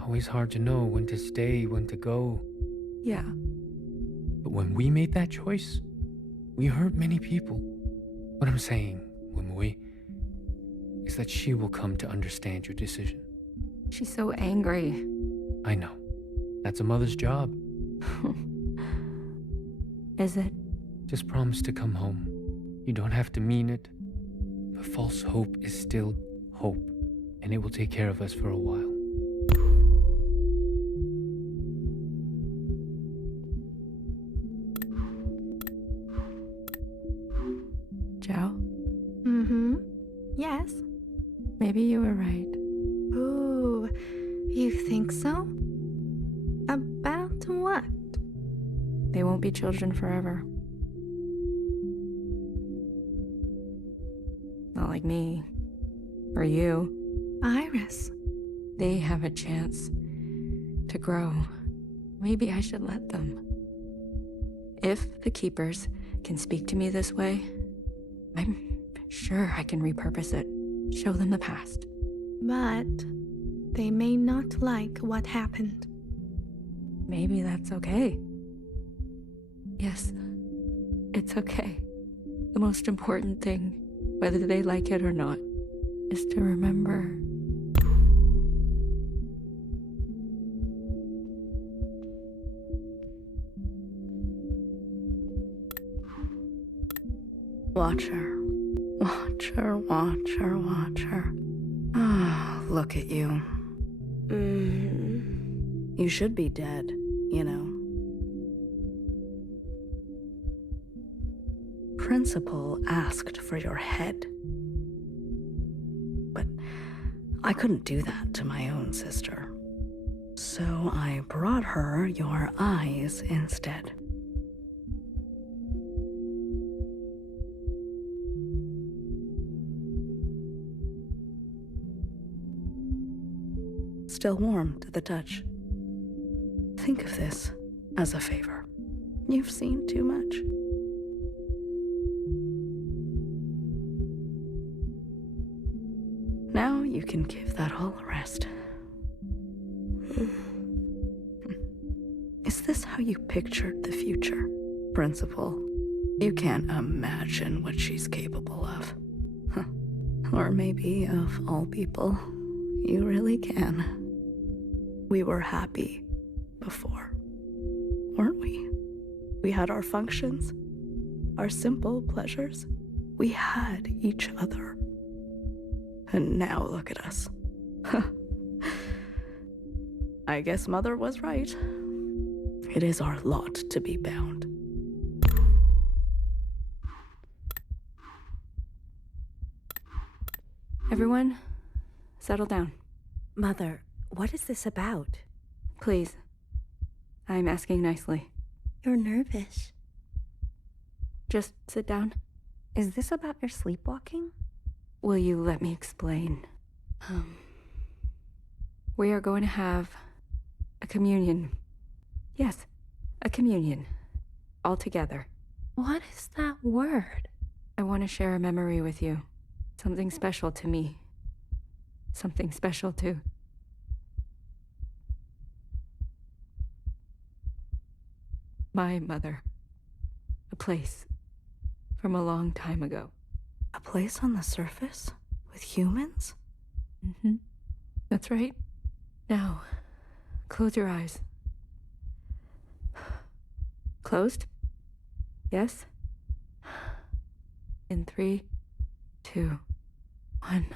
Always hard to know when to stay, when to go. Yeah. But when we made that choice, we hurt many people. What I'm saying, Wumui, is that she will come to understand your decision. She's so angry. I know. That's a mother's job. Is it? Just promise to come home. You don't have to mean it. But false hope is still hope, and it will take care of us for a while. Joe? Mm-hmm. Yes. Maybe you were right. Ooh, you think so? About what? They won't be children forever. Not like me. For you, Iris. they have a chance to grow. Maybe I should let them. If the Keepers can speak to me this way, I'm sure I can repurpose it. Show them the past. But they may not like what happened. Maybe that's okay. Yes, it's okay. The most important thing, whether they like it or not, is to remember. Watcher. Watcher, watcher, watcher. Ah, look at you. You should be dead, you know. Principal asked for your head. But I couldn't do that to my own sister. So I brought her your eyes instead. Still warm to the touch. Think of this as a favor. You've seen too much. Now you can give that all a rest. Is this how you pictured the future, Principal? You can't imagine what she's capable of. Or maybe of all people, you really can. We were happy before, weren't we? We had our functions, our simple pleasures. We had each other. And now look at us. I guess Mother was right. It is our lot to be bound. Everyone, settle down. Mother, what is this about? Please. I'm asking nicely. You're nervous. Just sit down. Is this about your sleepwalking? Will you let me explain? We are going to have a communion. Yes, a communion. All together. What is that word? I want to share a memory with you. Something special to me. Something special to... my mother. A place from a long time ago. A place on the surface? With humans? That's right. Now, close your eyes. Closed? Yes? In 3, 2, 1.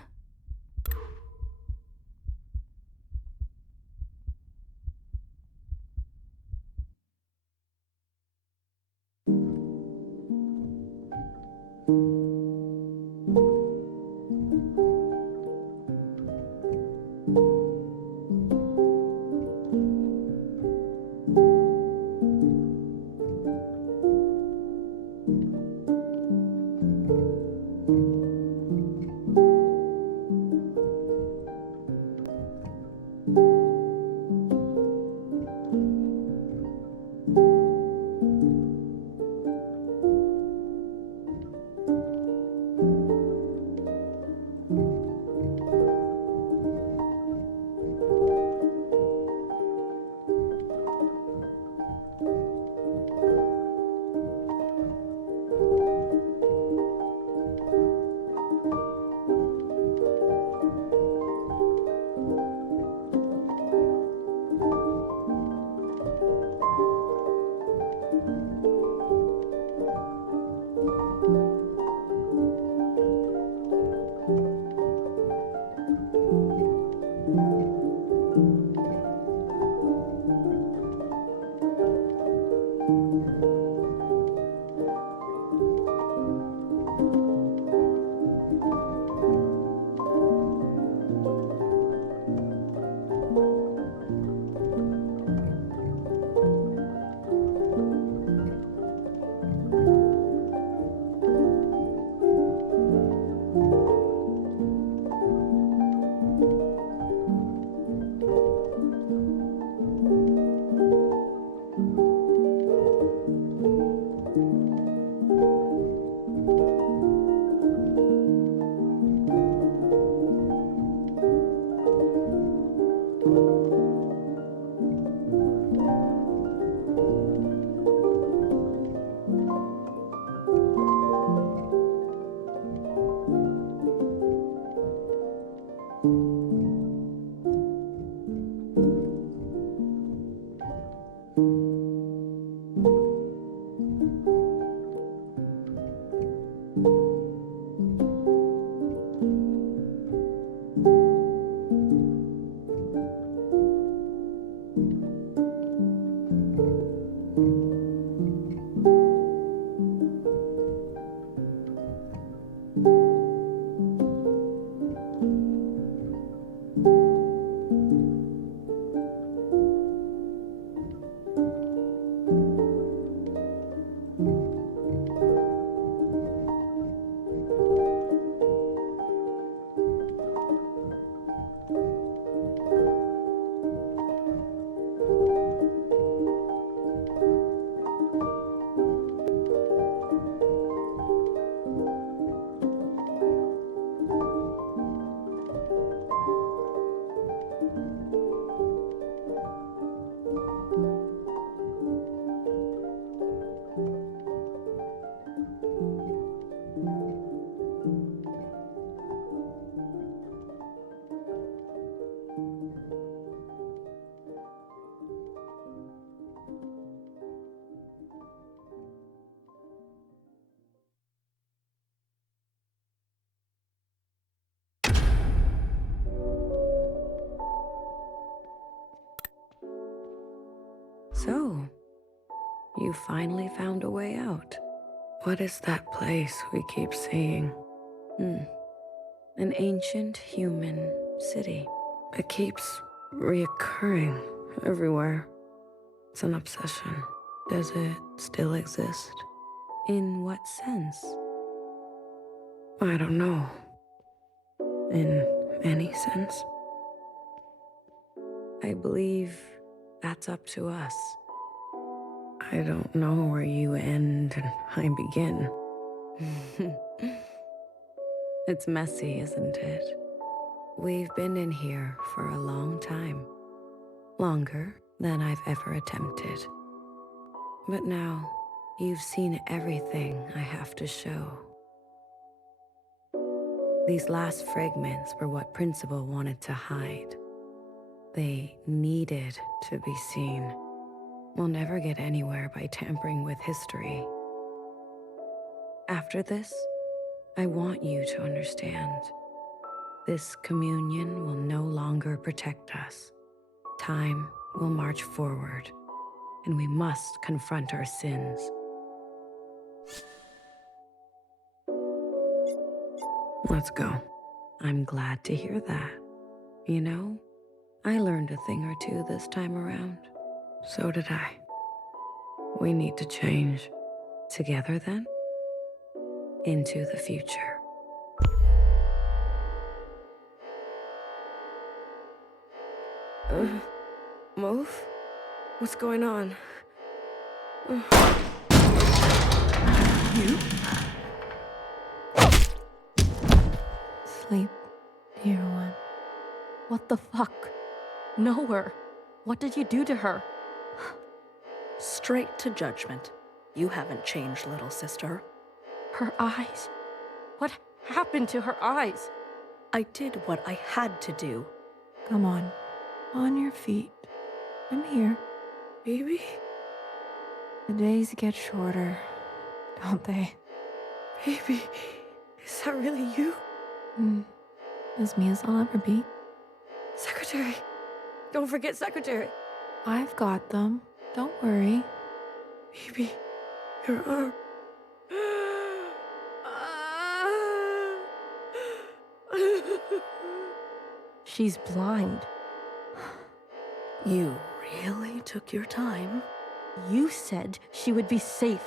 So, you finally found a way out. What is that place we keep seeing? An ancient human city. It keeps reoccurring everywhere. It's an obsession. Does it still exist? In what sense? I don't know. In any sense? I believe that's up to us. I don't know where you end and I begin. It's messy, isn't it? We've been in here for a long time. Longer than I've ever attempted. But now, you've seen everything I have to show. These last fragments were what Principal wanted to hide. They needed to be seen. We'll never get anywhere by tampering with history. After this, I want you to understand. This communion will no longer protect us. Time will march forward, and we must confront our sins. Let's go. I'm glad to hear that. You know, I learned a thing or two this time around. So did I. We need to change. Together, then? Into the future. Move? What's going on? Sleep, dear one. What the fuck? Nowhere. What did you do to her? Straight to judgment. You haven't changed, little sister. Her eyes. What happened to her eyes? I did what I had to do. Come on your feet. I'm here. Baby? The days get shorter, don't they? Baby, is that really you? As me as I'll ever be. Secretary! Don't forget Secretary! I've got them. Don't worry. Baby, your arm. She's blind. You really took your time. You said she would be safe.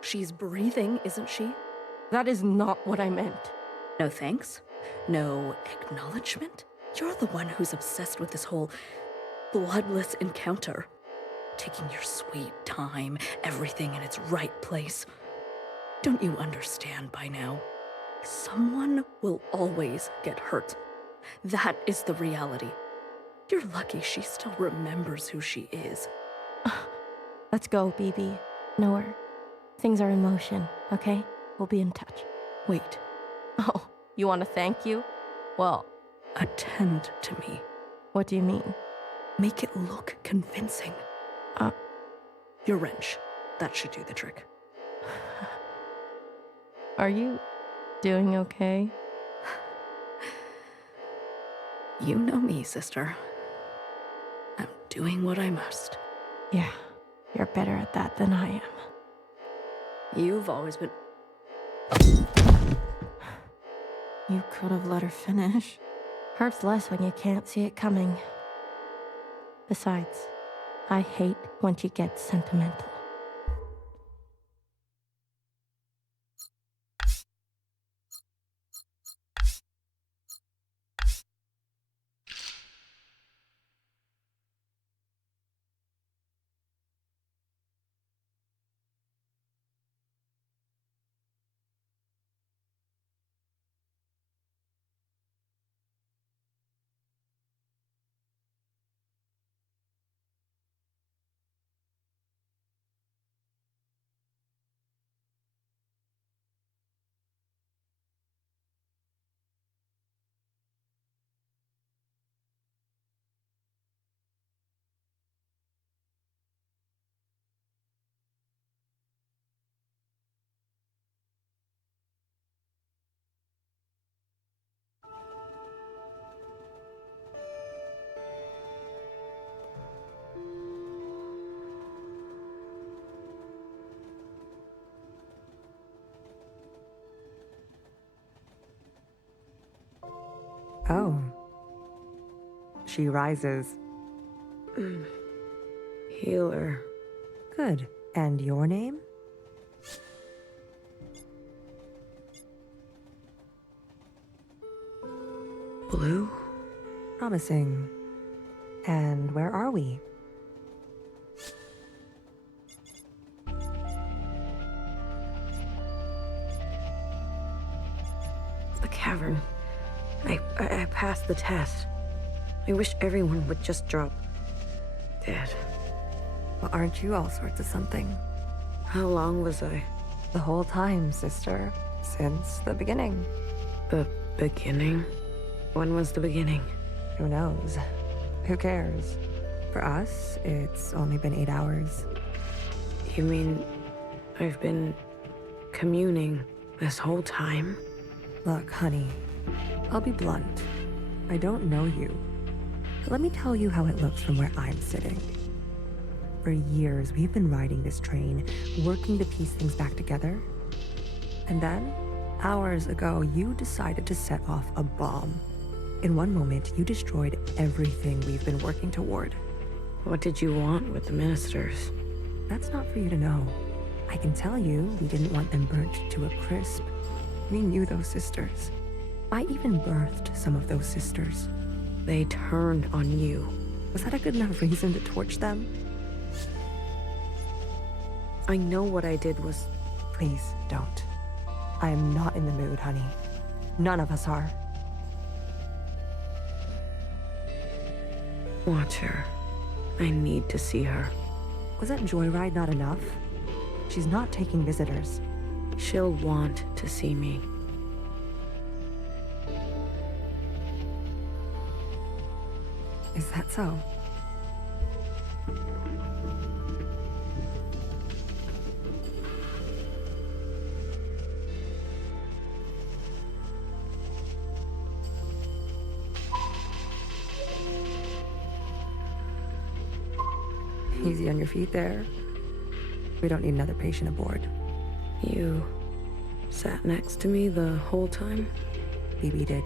She's breathing, isn't she? That is not what I meant. No thanks? No acknowledgement? You're the one who's obsessed with this whole bloodless encounter. Taking your sweet time, everything in its right place. Don't you understand by now? Someone will always get hurt. That is the reality. You're lucky she still remembers who she is. Let's go, BB. Nowhere. Things are in motion, okay? We'll be in touch. Wait, Oh, you want to thank you? Well, attend to me. what do you mean? Make it look convincing. Uh. Your wrench. That should do the trick. Are you doing okay? You know me, sister. I'm doing what I must. Yeah, you're better at that than I am. You've always been... You could have let her finish. Hurts less when you can't see it coming. Besides, I hate when she gets sentimental. Oh. She rises. Healer. Good. And your name? Blue? Promising. And where are we? The cavern. I passed the test. I wish everyone would just drop dead. Well, aren't you all sorts of something? How long was I? The whole time, sister. Since the beginning. The beginning? When was the beginning? Who knows? Who cares? For us, it's only been 8 hours. You mean I've been communing this whole time? Look, honey, I'll be blunt. I don't know you. But let me tell you how it looks from where I'm sitting. For years, we've been riding this train, working to piece things back together. And then, hours ago, you decided to set off a bomb. In one moment, you destroyed everything we've been working toward. What did you want with the ministers? That's not for you to know. I can tell you we didn't want them burnt to a crisp. We knew those sisters. I even birthed some of those sisters. They turned on you. Was that a good enough reason to torch them? I know what I did was... Please, don't. I am not in the mood, honey. None of us are. Watch her. I need to see her. Was that joyride not enough? She's not taking visitors. She'll want to see me. Is that so? Easy on your feet there. We don't need another patient aboard. You sat next to me the whole time? BB did.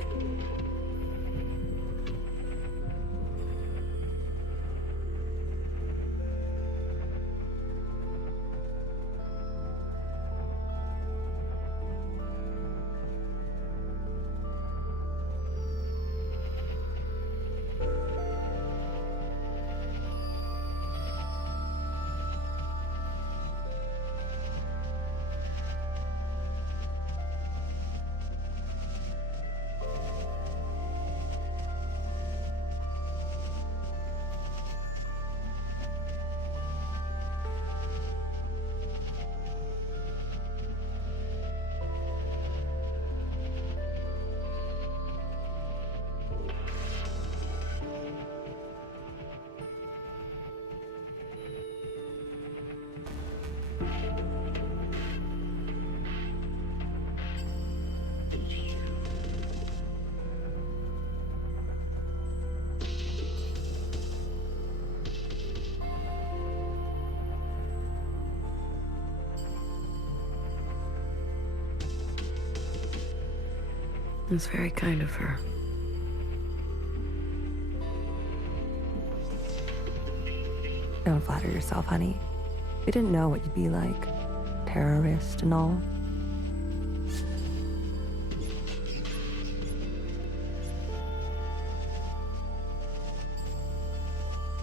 It's very kind of her. Don't flatter yourself, honey. We didn't know what you'd be like. Terrorist and all.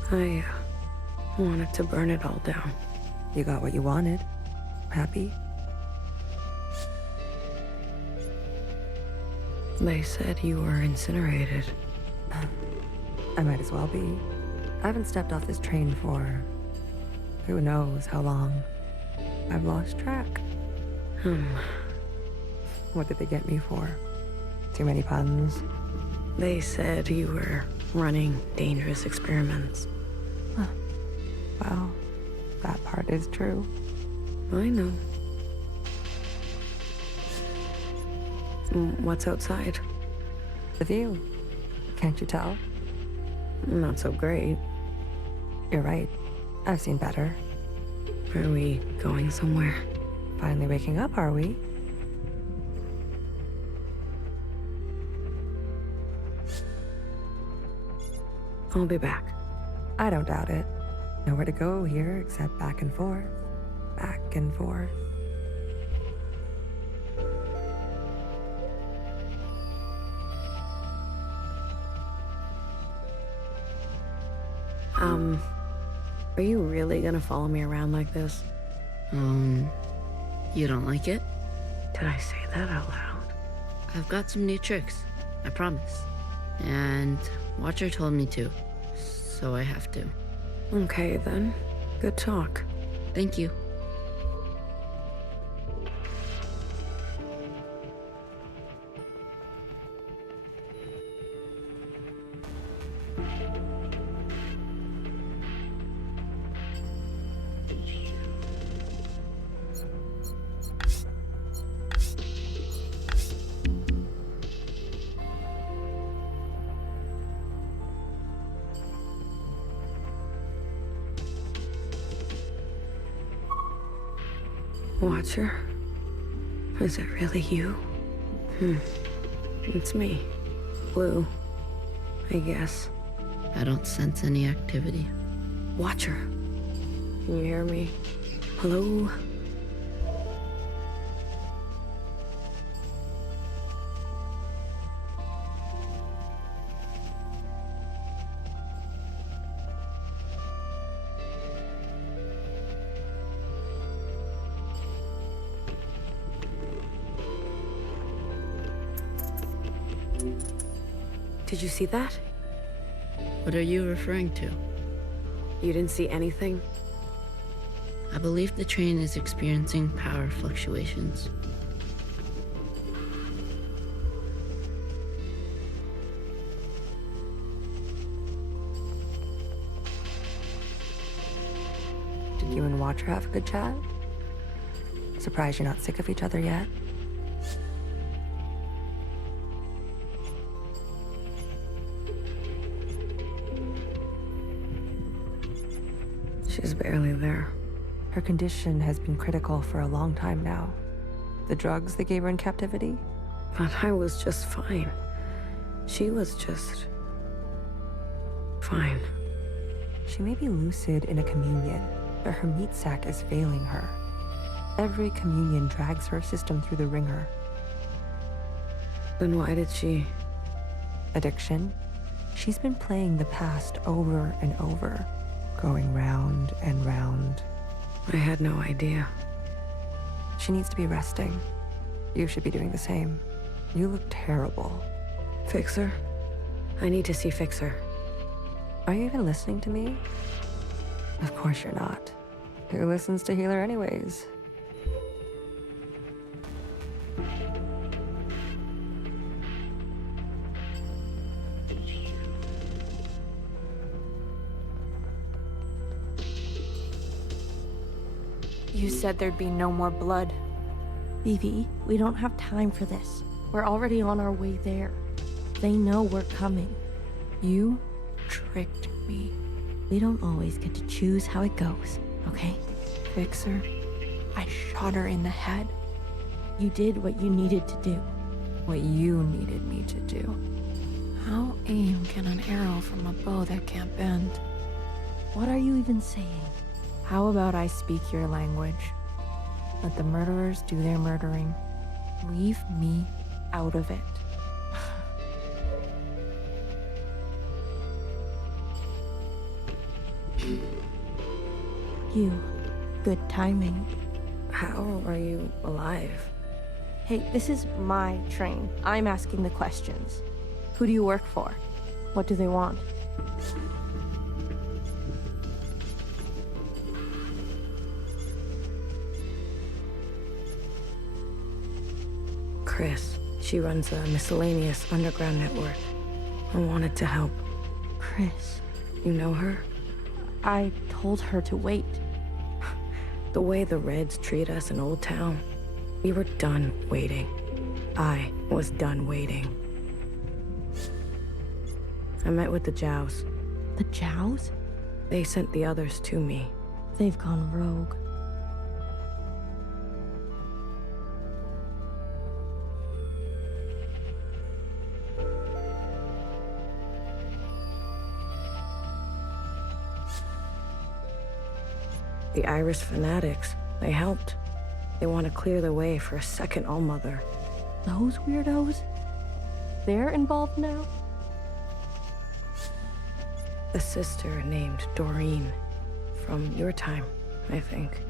I wanted to burn it all down. You got what you wanted. Happy? They said you were incinerated. I might as well be. I haven't stepped off this train for who knows how long. I've lost track. What did they get me for? Too many puns? They said you were running dangerous experiments. Well, that part is true. I know. What's outside? The view. Can't you tell? Not so great. You're right. I've seen better. Are we going somewhere? Finally waking up, are we? I'll be back. I don't doubt it. Nowhere to go here except back and forth. Back and forth. Are you really gonna follow me around like this? You don't like it? Did I say that out loud? I've got some new tricks, I promise. And Watcher told me to, so I have to. Okay, then. Good talk. Thank you. Watcher? Is it really you? It's me. Blue. I guess. I don't sense any activity. Watcher. Can you hear me? Hello? Did you see that? What are you referring to? You didn't see anything? I believe the train is experiencing power fluctuations. Did you and Watcher have a good chat? Surprised you're not sick of each other yet? She's barely there. Her condition has been critical for a long time now. The drugs they gave her in captivity? But I was just fine. She was just... fine. She may be lucid in a communion, but her meat sac is failing her. Every communion drags her system through the ringer. Then why did she... Addiction? She's been playing the past over and over, going round and round. I had no idea. She needs to be resting. You should be doing the same. You look terrible. Fixer? I need to see Fixer. Are you even listening to me? Of course you're not. Who listens to Healer anyways? You said there'd be no more blood. Vivi, we don't have time for this. We're already on our way there. They know we're coming. You tricked me. We don't always get to choose how it goes, okay? Fixer, I shot her in the head. You did what you needed to do. What you needed me to do. How aim can an arrow from a bow that can't bend? What are you even saying? How about I speak your language? Let the murderers do their murdering. Leave me out of it. You. Good timing. How are you alive? Hey, this is my train. I'm asking the questions. Who do you work for? What do they want? Chris. She runs a miscellaneous underground network. I wanted to help. Chris. You know her? I told her to wait. The way the Reds treat us in Old Town, we were done waiting. I was done waiting. I met with the Jows. The Jows? They sent the others to me. They've gone rogue. The Iris fanatics, they helped. They want to clear the way for a second Allmother. Those weirdos? They're involved now? A sister named Doreen. From your time, I think.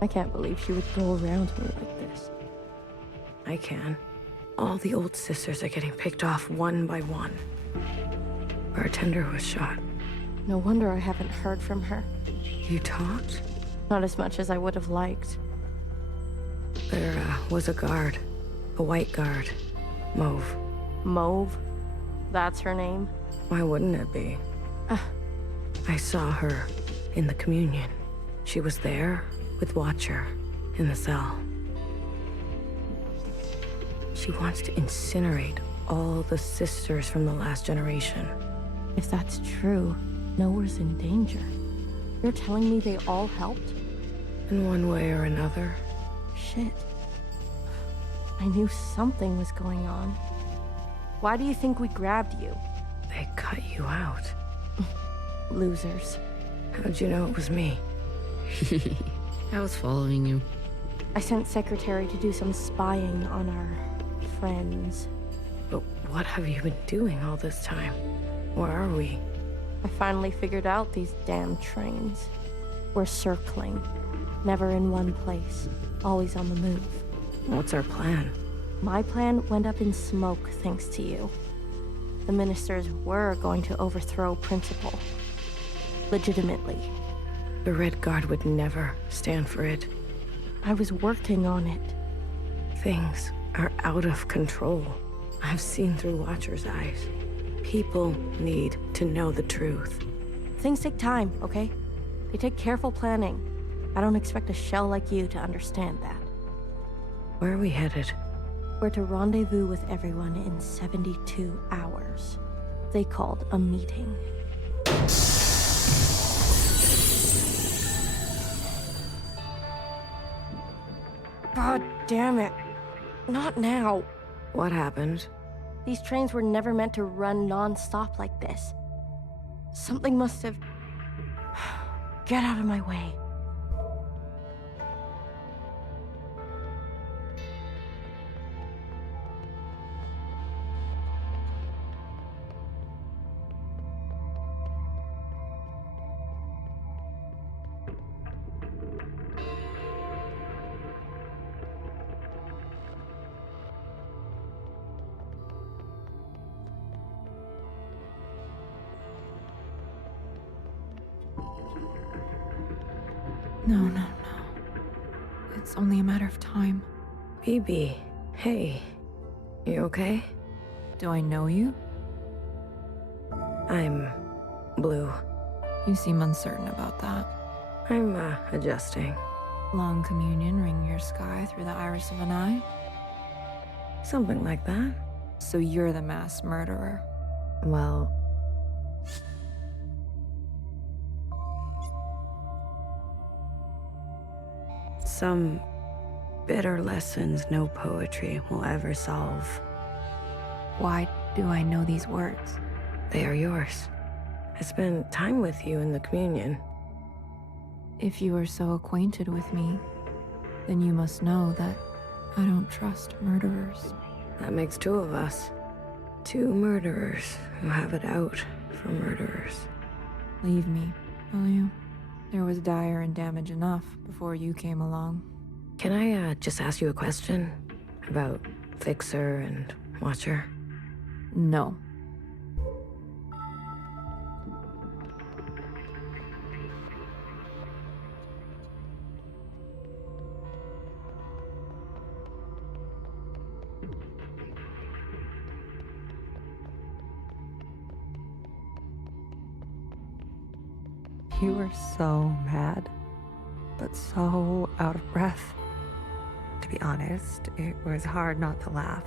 I can't believe she would go around me like this. I can. All the old sisters are getting picked off one by one. Bartender was shot. No wonder I haven't heard from her. You talked? Not as much as I would have liked. There was a guard. A white guard. Mauve. Mauve? That's her name? Why wouldn't it be? I saw her in the communion. She was there with Watcher in the cell. She wants to incinerate all the sisters from the last generation. If that's true, Noah's in danger. You're telling me they all helped? In one way or another. Shit. I knew something was going on. Why do you think we grabbed you? They cut you out. Losers. How'd you know it was me? I was following you. I sent Secretary to do some spying on our friends. But what have you been doing all this time? Where are we? I finally figured out these damn trains. We're circling. Never in one place. Always on the move. What's our plan? My plan went up in smoke thanks to you. The ministers were going to overthrow Principal. Legitimately. The Red Guard would never stand for it. I was working on it. Things are out of control. I've seen through Watcher's eyes. People need to know the truth. Things take time, okay? They take careful planning. I don't expect a shell like you to understand that. Where are we headed? We're to rendezvous with everyone in 72 hours. They called a meeting. God damn it. Not now. What happened? These trains were never meant to run non-stop like this. Something must have... Get out of my way. No. It's only a matter of time. BB, hey. You okay? Do I know you? I'm Blue. You seem uncertain about that. I'm, adjusting. Long communion ring your sky through the iris of an eye? Something like that. So you're the mass murderer. Well... Some bitter lessons no poetry will ever solve. Why do I know these words? They are yours. I spent time with you in the communion. If you are so acquainted with me, then you must know that I don't trust murderers. That makes two of us. Two murderers who have it out for murderers. Leave me, will you? There was dire and damage enough before you came along. Can I, just ask you a question? About Fixer and Watcher? No. You were so mad, but so out of breath. To be honest, it was hard not to laugh.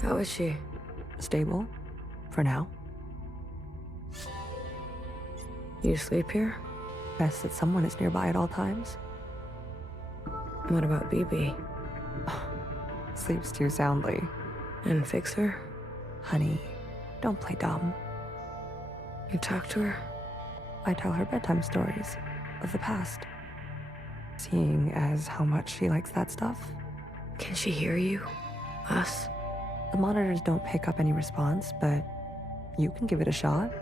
How is she? Stable, for now. You sleep here? Best that someone is nearby at all times. What about BB? sleeps too soundly. And fix her? Honey, don't play dumb. You talk to her? I tell her bedtime stories of the past. Seeing as how much she likes that stuff, Can she hear you? Us? the monitors don't pick up any response, but you can give it a shot.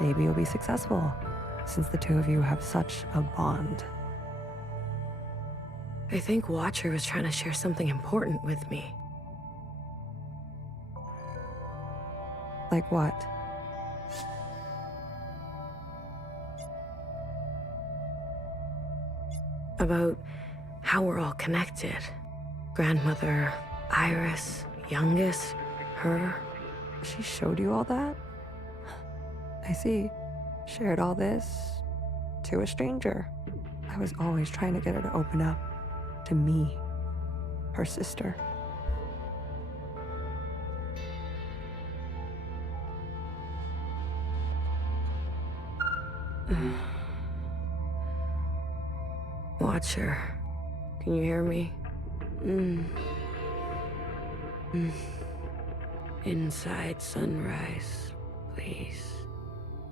Maybe you'll be successful, since the two of you have such a bond. I think Watcher was trying to share something important with me. Like what? About how we're all connected. Grandmother, Iris, youngest, her. She showed you all that? I see. Shared all this to a stranger. I was always trying to get her to open up to me, her sister. Watcher, can you hear me? Inside sunrise, please.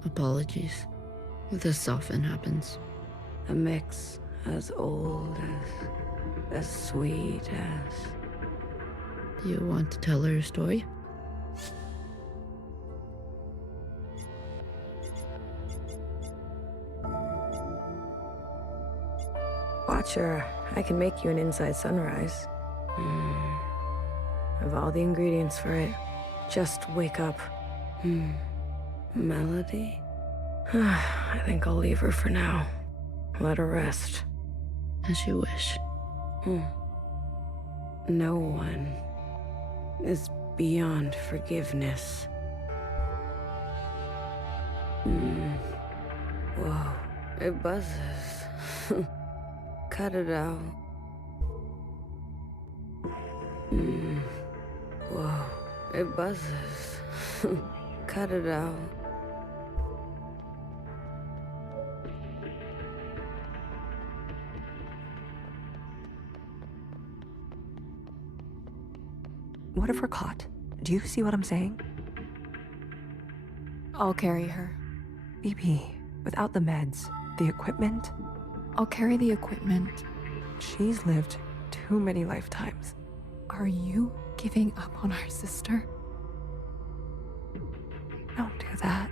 Apologies. This often happens. A mix as old as sweet as. Do you want to tell her a story? Watcher, I can make you an inside sunrise. Have all the ingredients for it. Just wake up. Melody? I think I'll leave her for now. Let her rest. As you wish. No one is beyond forgiveness. Whoa, it buzzes. Cut it out. Whoa, it buzzes. Cut it out. What if we're caught? Do you see what I'm saying? I'll carry her. BB, without the meds, the equipment, I'll carry the equipment. she's lived too many lifetimes. Are you giving up on our sister? Don't do that.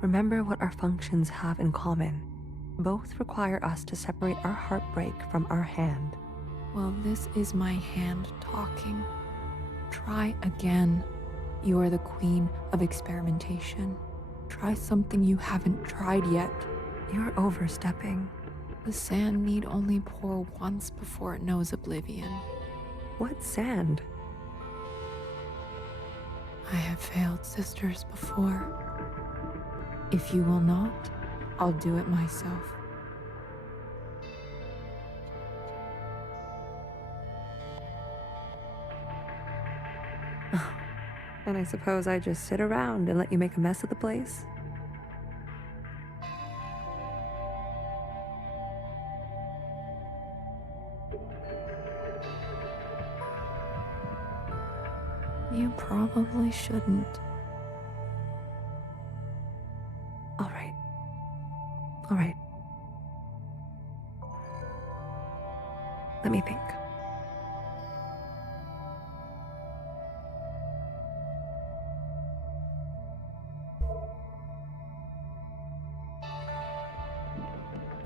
Remember what our functions have in common. Both require us to separate our heartbreak from our hand. Well, this is my hand talking. Try again. You are the queen of experimentation. Try something you haven't tried yet. You're overstepping. The sand need only pour once before it knows oblivion. What sand? I have failed sisters before. If you will not, I'll do it myself. And I suppose I just sit around and let you make a mess of the place? You probably shouldn't. All right. All right. Let me think.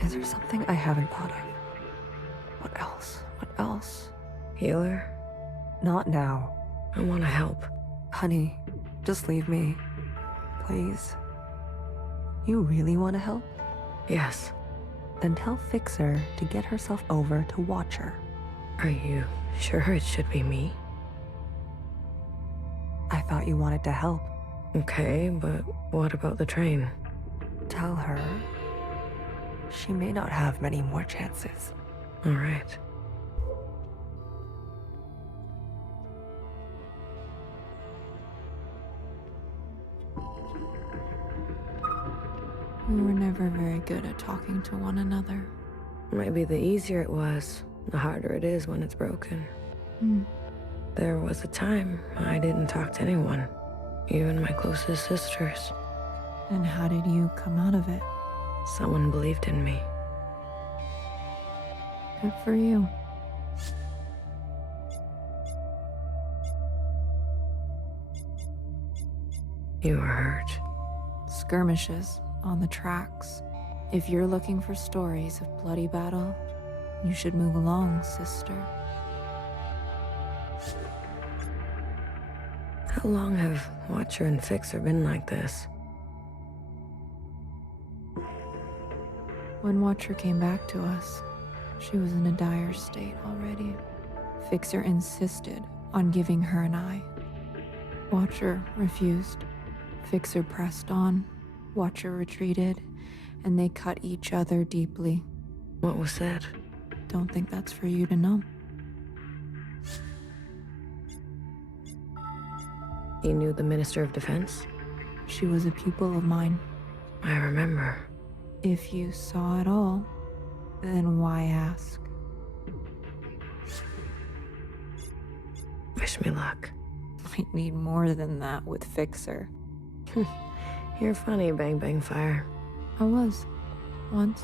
Is there something I haven't thought of? What else? What else? Healer? Not now. I want to help. Honey, just leave me. Please. You really want to help? Yes. Then tell Fixer to get herself over to Watcher. Are you sure it should be me? I thought you wanted to help. Okay, but what about the train? Tell her she may not have many more chances. All right. We were never very good at talking to one another. Maybe the easier it was, the harder it is when it's broken. Hmm. There was a time I didn't talk to anyone, even my closest sisters. And how did you come out of it? Someone believed in me. Good for you. You were hurt. Skirmishes on the tracks. If you're looking for stories of bloody battle, you should move along, sister. How long have Watcher and Fixer been like this? When Watcher came back to us, she was in a dire state already. Fixer insisted on giving her an eye. Watcher refused. Fixer pressed on, Watcher retreated, and they cut each other deeply. What was said? Don't think that's for you to know. You knew the Minister of Defense? She was a pupil of mine. I remember. If you saw it all, then why ask? Wish me luck. Might need more than that with Fixer. You're funny, Bang Bang Fire. I was. Once.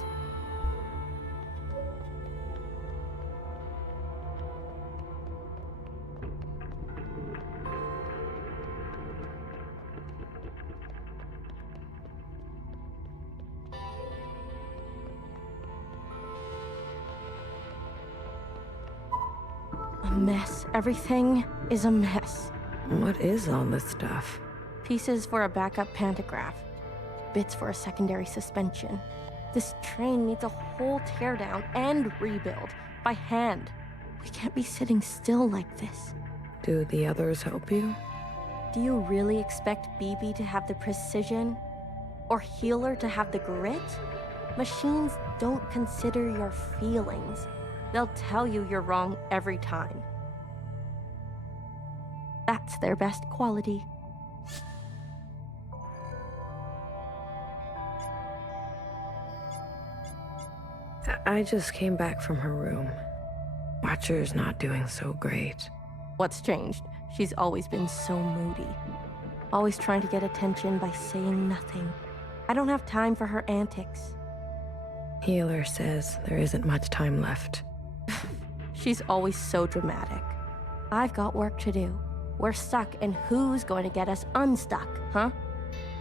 A mess. Everything is a mess. What is all this stuff? Pieces for a backup pantograph. Bits for a secondary suspension. This train needs a whole teardown and rebuild by hand. We can't be sitting still like this. Do the others help you? Do you really expect BB to have the precision? Or Healer to have the grit? Machines don't consider your feelings. They'll tell you you're wrong every time. That's their best quality. I just came back from her room. Watcher's not doing so great. What's changed? She's always been so moody. Always trying to get attention by saying nothing. I don't have time for her antics. Healer says there isn't much time left. She's always so dramatic. I've got work to do. We're stuck, and who's going to get us unstuck, huh?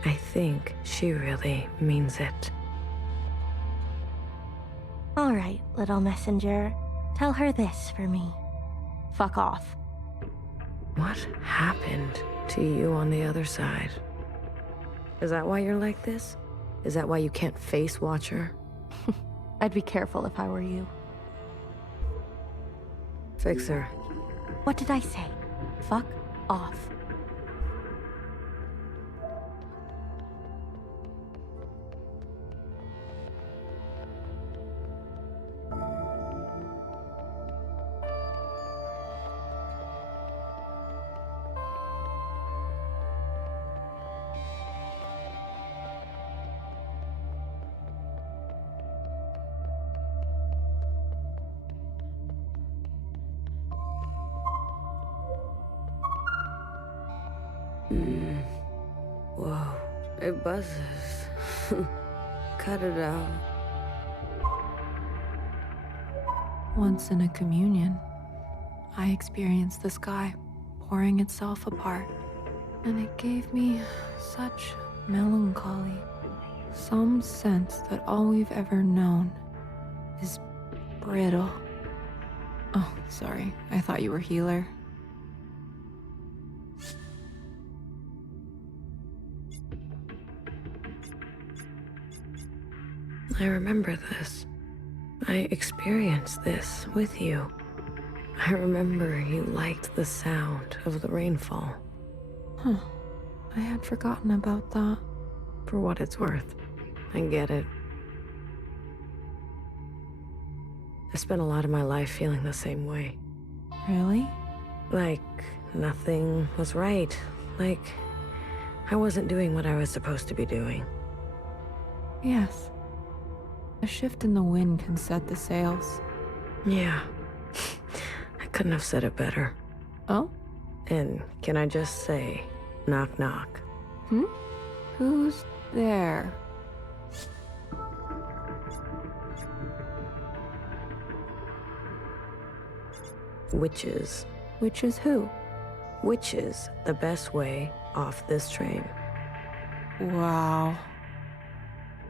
I think she really means it. All right, little messenger. Tell her this for me. Fuck off. What happened to you on the other side? Is that why you're like this? Is that why you can't face Watcher? I'd be careful if I were you. Fixer. What did I say? Fuck off. Whoa, it buzzes. Cut it out. Once in a communion, I experienced the sky pouring itself apart, and it gave me such melancholy. Some sense that all we've ever known is brittle. Oh, sorry. I thought you were Healer. I remember this. I experienced this with you. I remember you liked the sound of the rainfall. Huh. I had forgotten about that. For what it's worth, I get it. I spent a lot of my life feeling the same way. Really? Like nothing was right. Like I wasn't doing what I was supposed to be doing. Yes. A shift in the wind can set the sails. Yeah, I couldn't have said it better. Oh? And can I just say, knock knock. Who's there? Witches. Witches who? Witches, the best way off this train. Wow.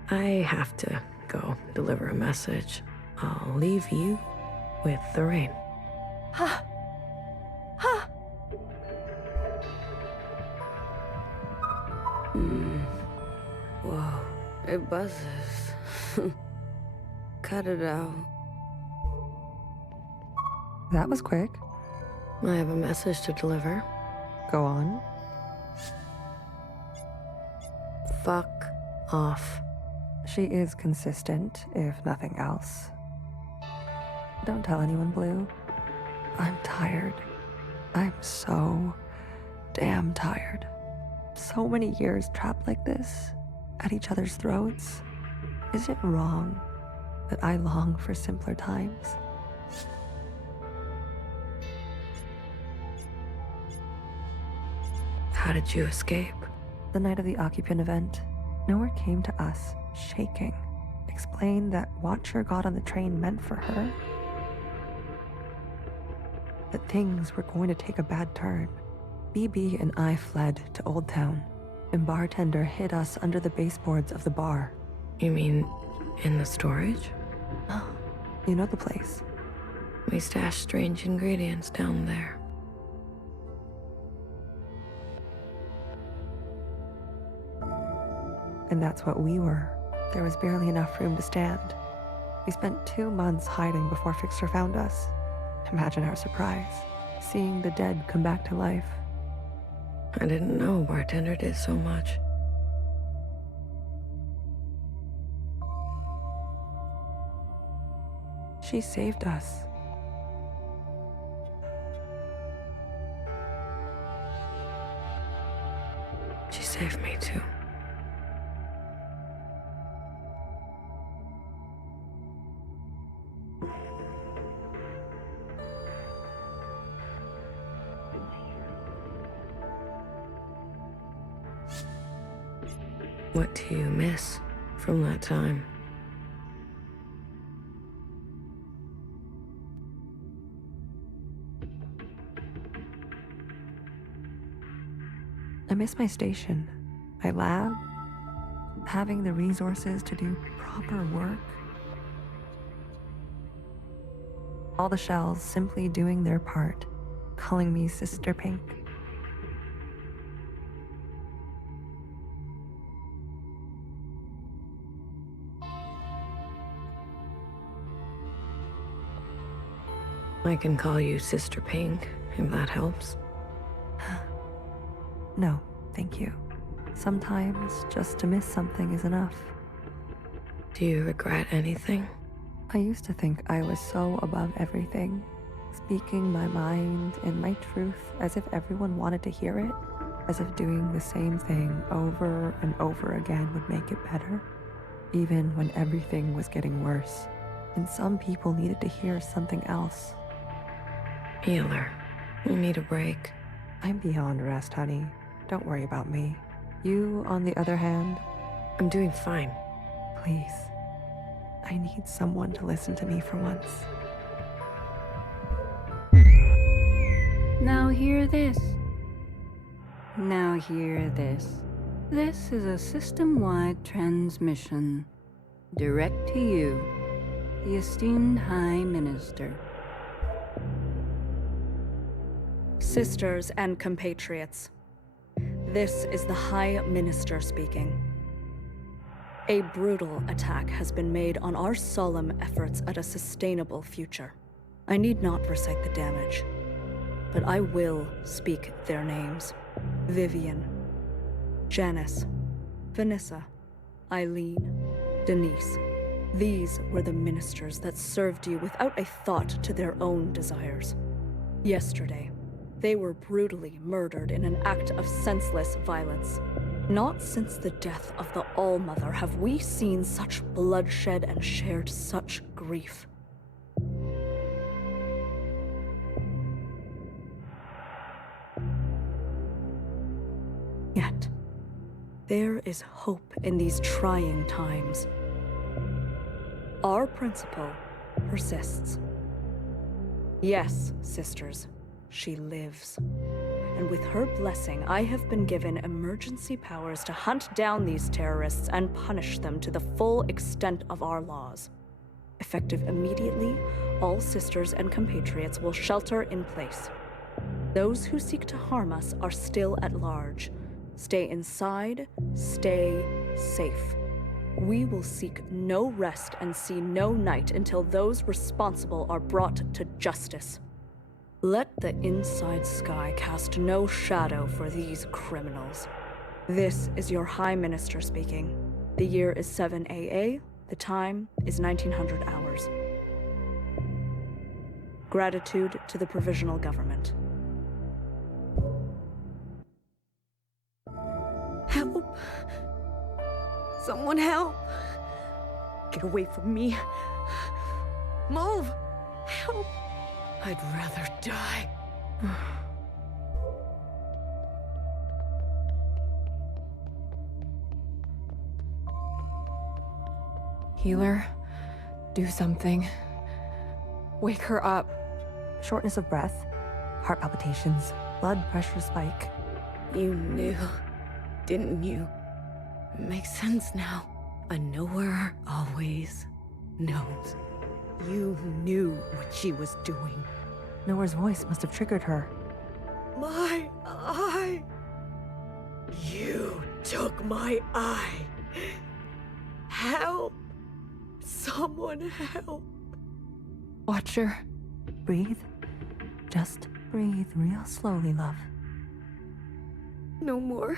I have to go deliver a message. I'll leave you with the rain. Ha! Ha! Whoa, it buzzes. Cut it out. That was quick. I have a message to deliver. Go on. Fuck off. She is consistent, if nothing else. Don't tell anyone, Blue. I'm tired. I'm so damn tired. So many years trapped like this, at each other's throats. Is it wrong that I long for simpler times? How did you escape? The night of the occupant event, Nowhere came to us, shaking, explained that Watcher got on the train meant for her. That things were going to take a bad turn. BB and I fled to Old Town, and Bartender hid us under the baseboards of the bar. You mean in the storage? Oh, you know the place. We stashed strange ingredients down there. And that's what we were. There was barely enough room to stand. We spent 2 months hiding before Fixer found us. Imagine our surprise, seeing the dead come back to life. I didn't know Bartender did so much. She saved us. She saved me too. What do you miss from that time? I miss my station, my lab, having the resources to do proper work. All the shells simply doing their part, calling me Sister Pink. I can call you Sister Pink, if that helps. No, thank you. Sometimes just to miss something is enough. Do you regret anything? I used to think I was so above everything, speaking my mind and my truth as if everyone wanted to hear it, as if doing the same thing over and over again would make it better, even when everything was getting worse, and some people needed to hear something else. Healer, you need a break. I'm beyond rest, honey. Don't worry about me. You, on the other hand, I'm doing fine. Please. I need someone to listen to me for once. Now hear this. Now hear this. This is a system-wide transmission. Direct to you, the esteemed High Minister. Sisters and compatriots, this is the High Minister speaking. A brutal attack has been made on our solemn efforts at a sustainable future. I need not recite the damage, but I will speak their names. Vivian, Janice, Vanessa, Eileen, Denise. These were the ministers that served you without a thought to their own desires. Yesterday, they were brutally murdered in an act of senseless violence. Not since the death of the All-Mother have we seen such bloodshed and shared such grief. Yet, there is hope in these trying times. Our principle persists. Yes, sisters, she lives. And with her blessing, I have been given emergency powers to hunt down these terrorists and punish them to the full extent of our laws. Effective immediately, all sisters and compatriots will shelter in place. Those who seek to harm us are still at large. Stay inside, stay safe. We will seek no rest and see no night until those responsible are brought to justice. Let the inside sky cast no shadow for these criminals. This is your High Minister speaking. The year is 7 AA. The time is 1900 hours. Gratitude to the Provisional Government. Help! Someone help! Get away from me. Move! Help! I'd rather die. Healer, do something. Wake her up. Shortness of breath, heart palpitations, blood pressure spike. You knew, didn't you? It makes sense now. A knower always knows. You knew what she was doing. Noah's voice must have triggered her. My eye! You took my eye! Help! Someone help! Watcher. Breathe. Just breathe real slowly, love. No more.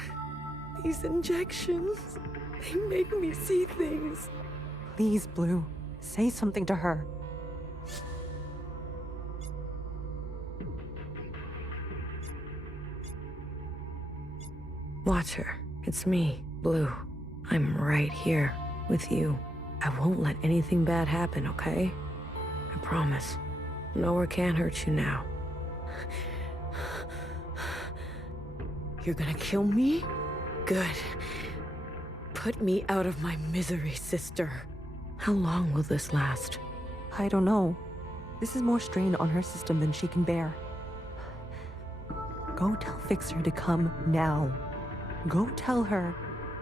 These injections. They make me see things. Please, Blue. Say something to her. Watcher, it's me, Blue. I'm right here with you. I won't let anything bad happen, okay? I promise. Nowhere can hurt you now. You're gonna kill me? Good. Put me out of my misery, sister. How long will this last? I don't know. This is more strain on her system than she can bear. Go tell Fixer to come now. Go tell her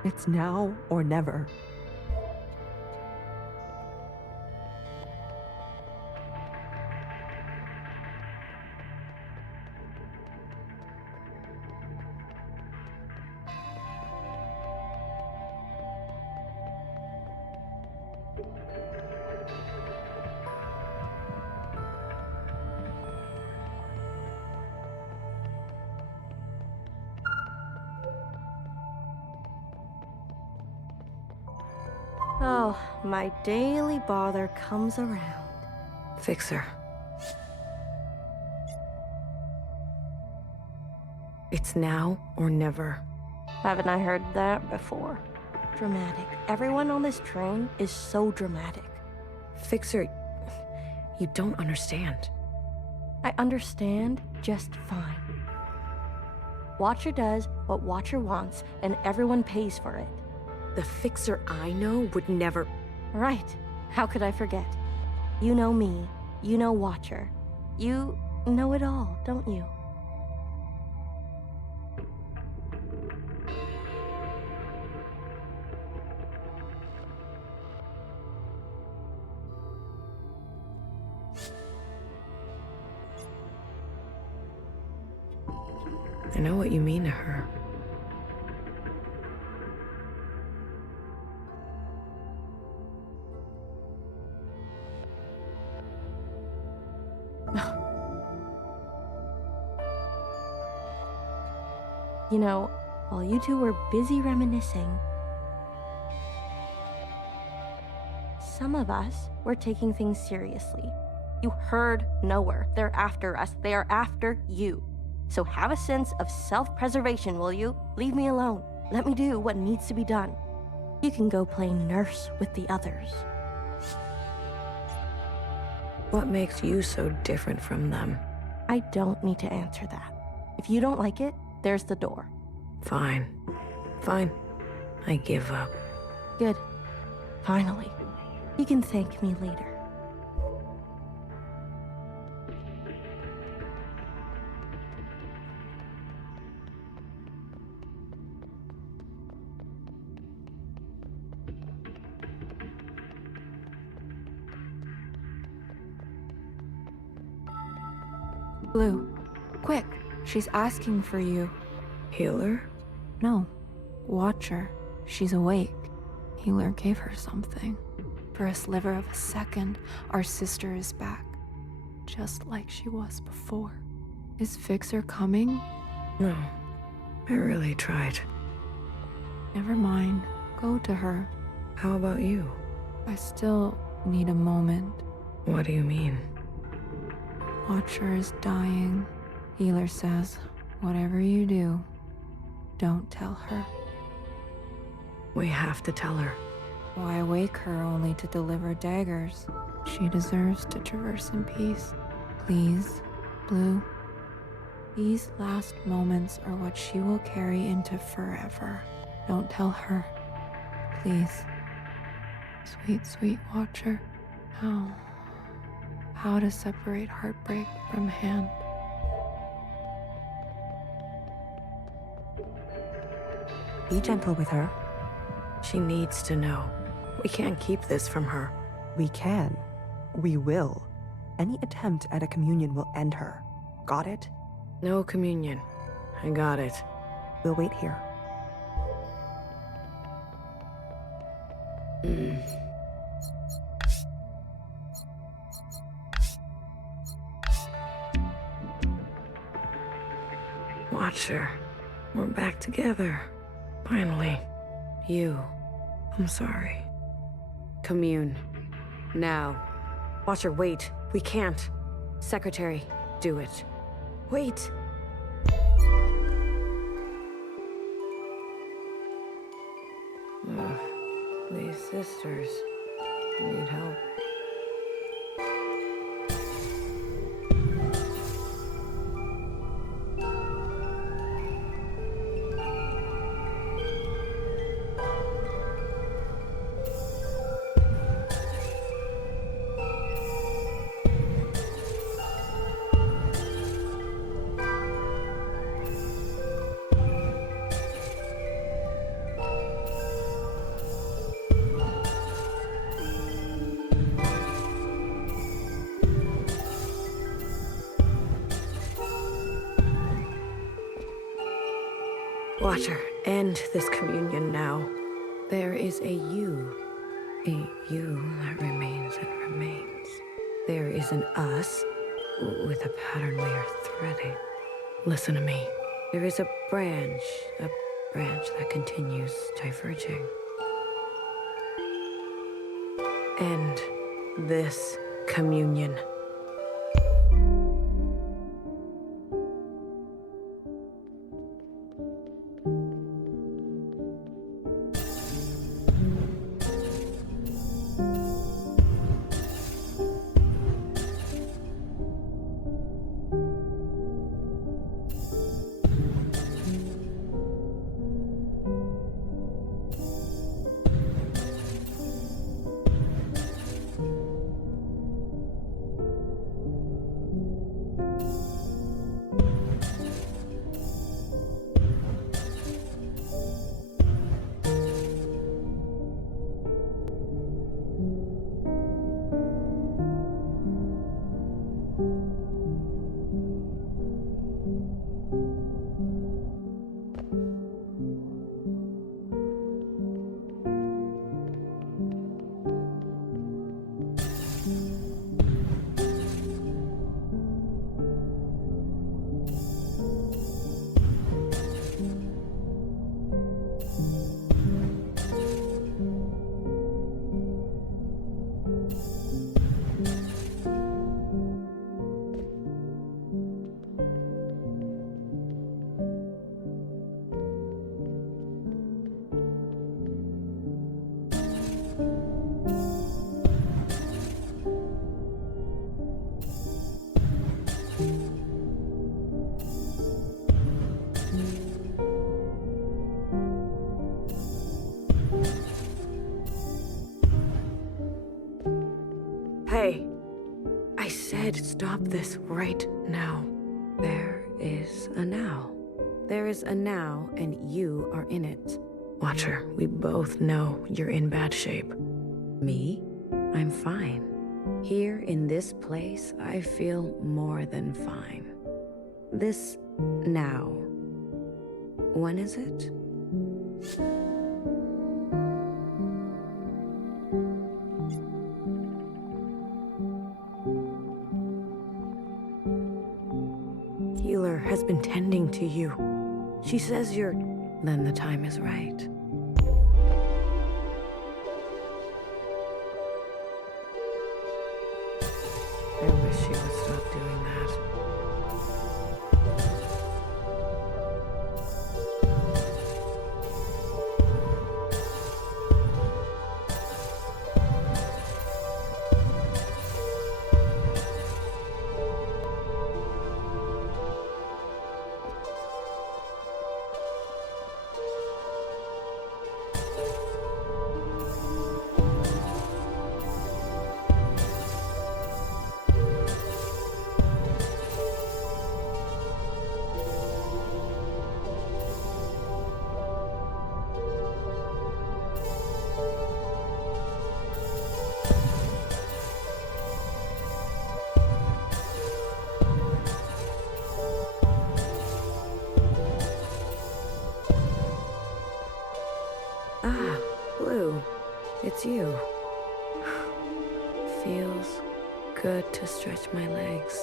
it's now or never. Oh, my daily bother comes around. Fixer. It's now or never. Haven't I heard that before? Dramatic. Everyone on this train is so dramatic. Fixer, you don't understand. I understand just fine. Watcher does what Watcher wants, and everyone pays for it. The Fixer I know would never... Right. How could I forget? You know me. You know Watcher. You know it all, don't you? I know what you mean to her. You know, while you two were busy reminiscing, some of us were taking things seriously. You heard nowhere. They're after us. They are after you. So have a sense of self-preservation, will you? Leave me alone. Let me do what needs to be done. You can go play nurse with the others. What makes you so different from them? I don't need to answer that. If you don't like it, there's the door. Fine. Fine. I give up. Good. Finally. You can thank me later. Blue, quick. She's asking for you. Healer? No. Watcher. She's awake. Healer gave her something. For a sliver of a second, our sister is back. Just like she was before. Is Fixer coming? No. I really tried. Never mind. Go to her. How about you? I still need a moment. What do you mean? Watcher is dying. Healer says, whatever you do, don't tell her. We have to tell her. Why wake her only to deliver daggers? She deserves to traverse in peace. Please, Blue. These last moments are what she will carry into forever. Don't tell her. Please. Sweet, sweet Watcher. How to separate heartbreak from hand. Be gentle with her. She needs to know. We can't keep this from her. We can. We will. Any attempt at a communion will end her. Got it? No communion. I got it. We'll wait here. Watcher, we're back together. Finally. You. I'm sorry. Commune. Now. Watcher, wait. We can't. Secretary, do it. Wait. Ugh, these sisters need help. Watcher, end this communion now. There is a you that remains and remains. There is an us with a pattern we are threading. Listen to me. There is a branch that continues diverging. End this communion. Hey, I said stop this right now. There is a now. There is a now, and you are in it. Watcher, we both know you're in bad shape. Me? I'm fine. Here in this place, I feel more than fine. This now. When is it? Healer has been tending to you. She says you're... Then the time is right. I wish she would stop doing that. Ah, Blue. It's you. Feels good to stretch my legs.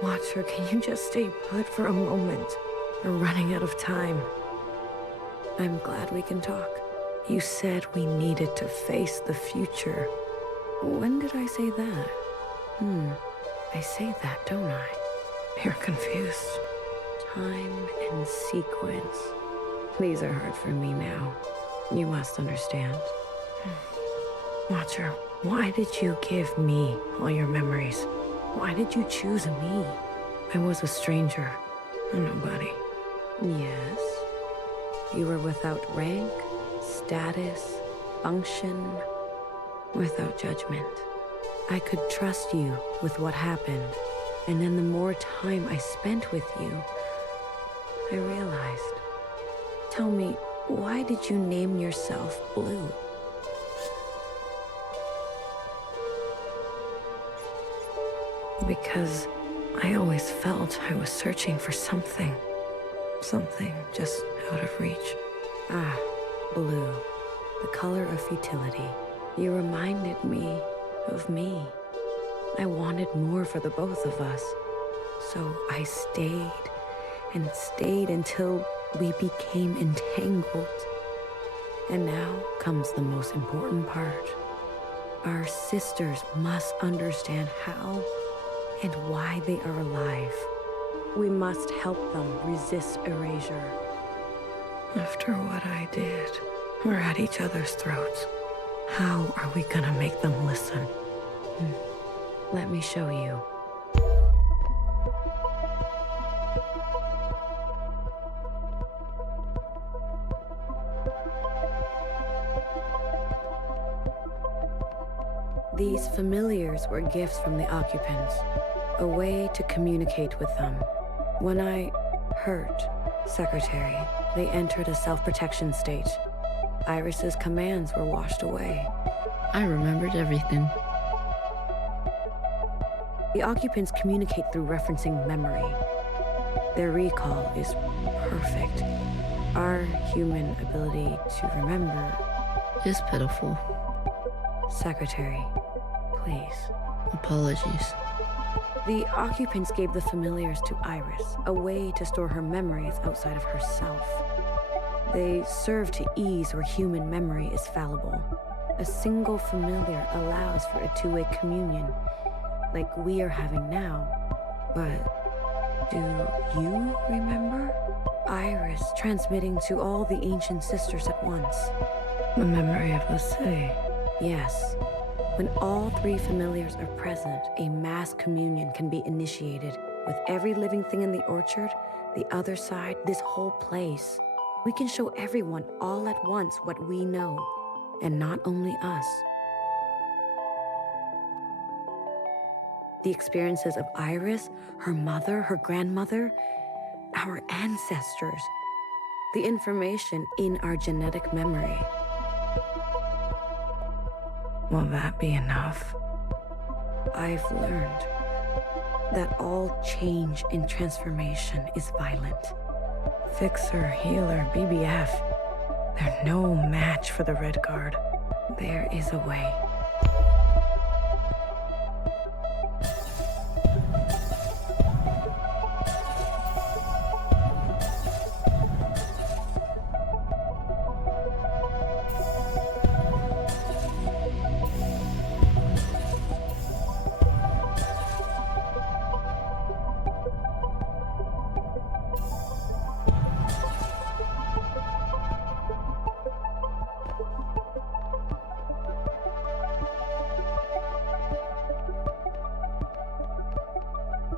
Watcher, can you just stay put for a moment? We're running out of time. I'm glad we can talk. You said we needed to face the future. When did I say that? I say that, don't I? You're confused. Time and sequence. These are hard for me now. You must understand. Watcher, why did you give me all your memories? Why did you choose me? I was a stranger, a nobody. Yes. You were without rank, status, function, without judgment. I could trust you with what happened, and then the more time I spent with you, I realized. Tell me, why did you name yourself Blue? Because I always felt I was searching for something. Something just out of reach. Ah, blue. The color of futility. You reminded me of me. I wanted more for the both of us. So I stayed and stayed until we became entangled. And now comes the most important part. Our sisters must understand how and why they are alive. We must help them resist erasure. After what I did, we're at each other's throats. How are we gonna make them listen? Let me show you. These familiars were gifts from the occupants, a way to communicate with them. When I hurt Secretary, they entered a self-protection state. Iris's commands were washed away. I remembered everything. The occupants communicate through referencing memory. Their recall is perfect. Our human ability to remember is pitiful. Secretary, please. Apologies. The occupants gave the familiars to Iris, a way to store her memories outside of herself. They serve to ease where human memory is fallible. A single familiar allows for a two-way communion, like we are having now. But do you remember? Iris transmitting to all the ancient sisters at once. The memory of the city. Yes. When all three familiars are present, a mass communion can be initiated with every living thing in the orchard, the other side, this whole place. We can show everyone all at once what we know, and not only us. The experiences of Iris, her mother, her grandmother, our ancestors. The information in our genetic memory. Will that be enough? I've learned that all change and transformation is violent. Fixer, healer, BBF, they're no match for the Red Guard. There is a way.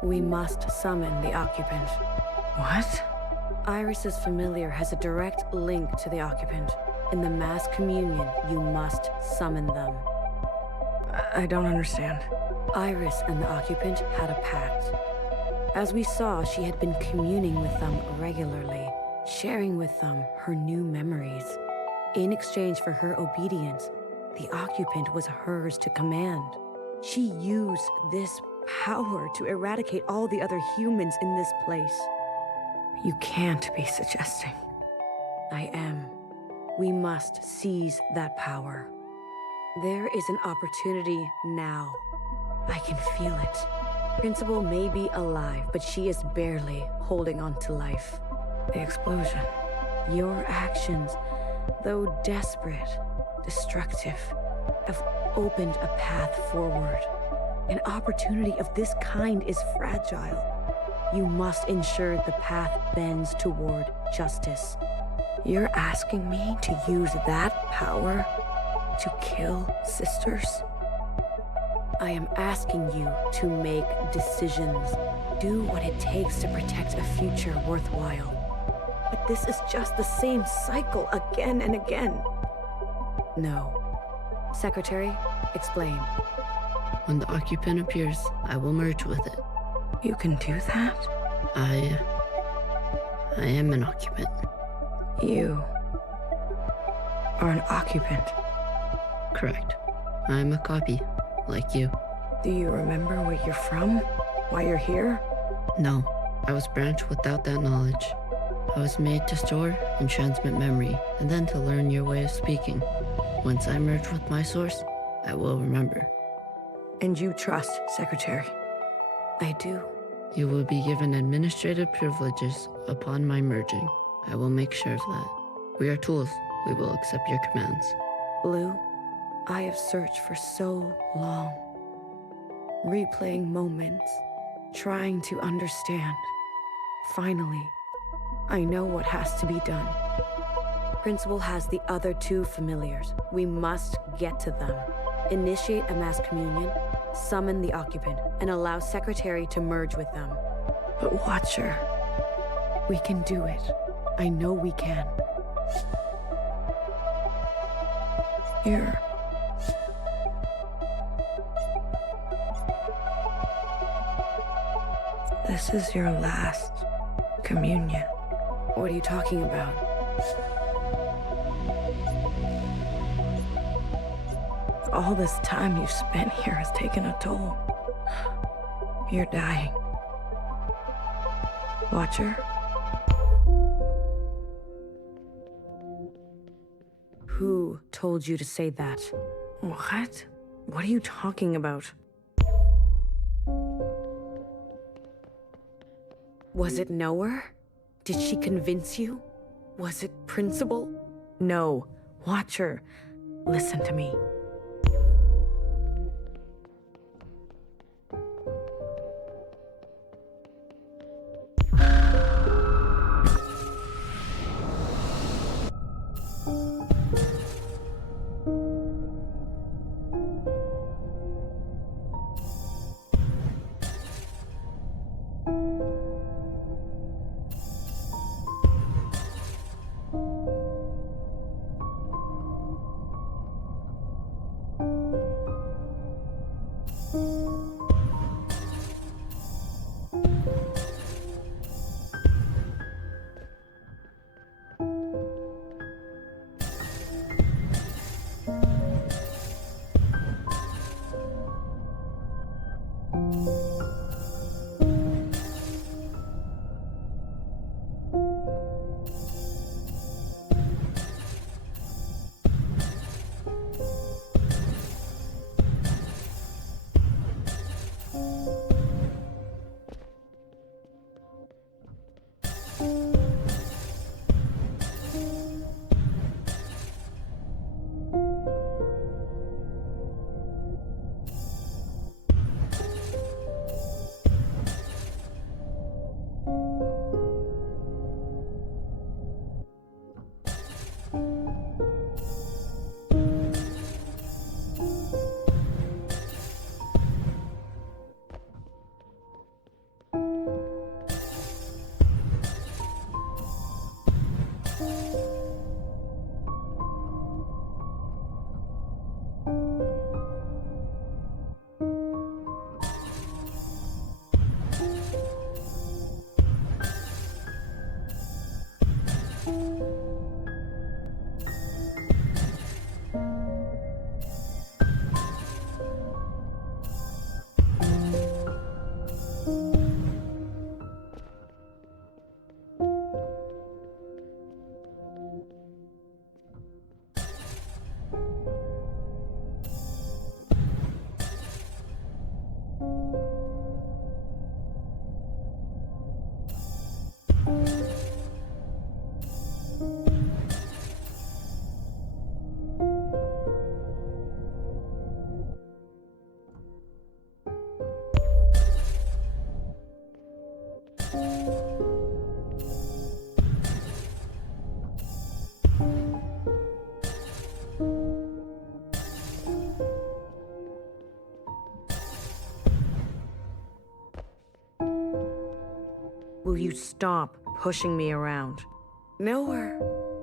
We must summon the occupant. What? Iris's familiar has a direct link to the occupant. In the mass communion, you must summon them. I don't understand. Iris and the occupant had a pact. As we saw, she had been communing with them regularly, sharing with them her new memories. In exchange for her obedience, the occupant was hers to command. She used this power to eradicate all the other humans in this place. You can't be suggesting. I am. We must seize that power. There is an opportunity now. I can feel it. Principal may be alive, but she is barely holding on to life. The explosion. Your actions, though desperate, destructive, have opened a path forward. An opportunity of this kind is fragile. You must ensure the path bends toward justice. You're asking me to use that power to kill sisters? I am asking you to make decisions. Do what it takes to protect a future worthwhile. But this is just the same cycle again and again. No. Secretary, explain. When the occupant appears, I will merge with it. You can do that? I am an occupant. You are an occupant. Correct. I am a copy, like you. Do you remember where you're from? Why you're here? No, I was branched without that knowledge. I was made to store and transmit memory, and then to learn your way of speaking. Once I merge with my source, I will remember. And you trust, Secretary? I do. You will be given administrative privileges upon my merging. I will make sure of that. We are tools. We will accept your commands. Blue, I have searched for so long. Replaying moments, trying to understand. Finally, I know what has to be done. Principal has the other two familiars. We must get to them. Initiate a mass communion, summon the occupant, and allow Secretary to merge with them. But Watcher, we can do it. I know we can. Here. This is your last communion. What are you talking about? All this time you've spent here has taken a toll. You're dying. Watcher? Who told you to say that? What? What are you talking about? Was it Knower? Did she convince you? Was it Principal? No. Watcher, listen to me. Will you stop pushing me around? Noah,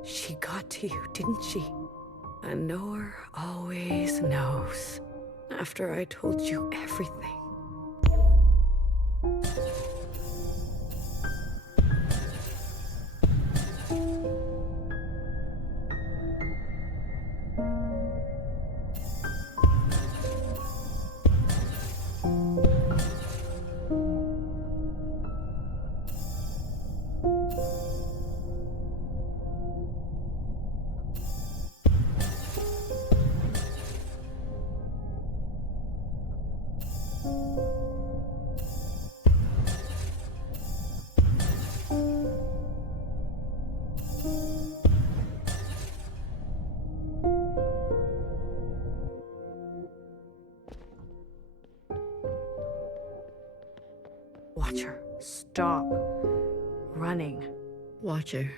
she got to you, didn't she? And Noah always knows. After I told you everything. Watcher, stop running. Watcher.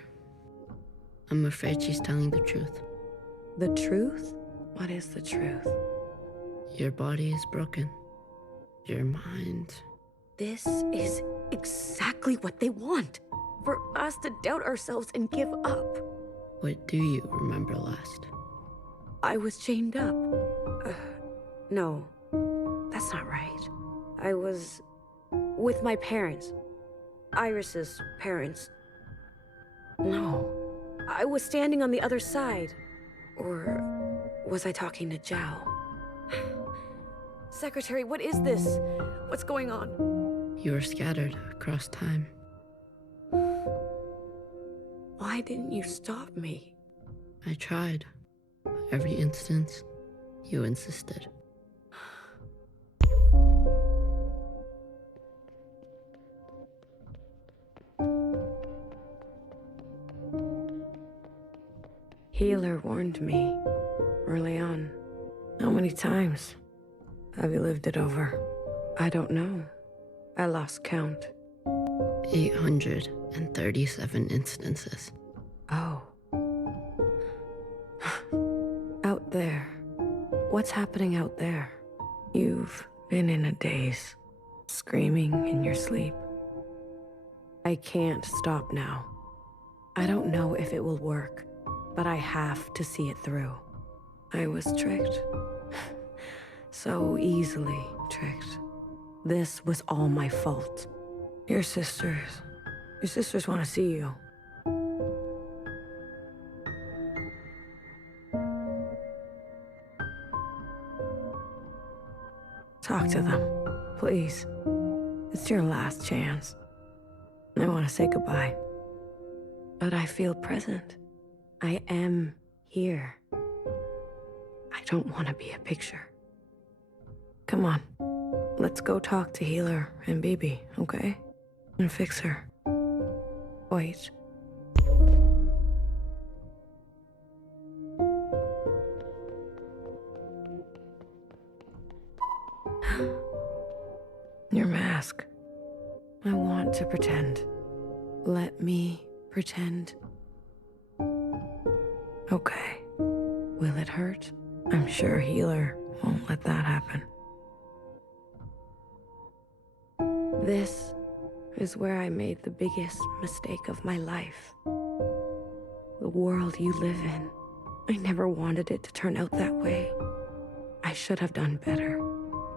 I'm afraid she's telling the truth. The truth? What is the truth? Your body is broken. Your mind. This is exactly what they want. For us to doubt ourselves and give up. What do you remember last? I was chained up. No, that's not right. I was with my parents. Iris's parents. No, I was standing on the other side. Or was I talking to Zhao? Secretary, what is this? What's going on? You were scattered across time. Why didn't you stop me? I tried. But every instance, you insisted. Healer warned me early on. How many times have you lived it over? I don't know. I lost count. 837 instances. Oh. Out there. What's happening out there? You've been in a daze, screaming in your sleep. I can't stop now. I don't know if it will work, but I have to see it through. I was tricked. So easily tricked. This was all my fault. Your sisters want to see you. Talk to them, please. It's your last chance. I want to say goodbye. But I feel present. I am here. I don't want to be a picture. Come on, let's go talk to Healer and Bibi, okay? And fix her. Wait. Your mask. I want to pretend. Let me pretend. Okay. Will it hurt? I'm sure Healer won't let that happen. This is where I made the biggest mistake of my life. The world you live in. I never wanted it to turn out that way. I should have done better.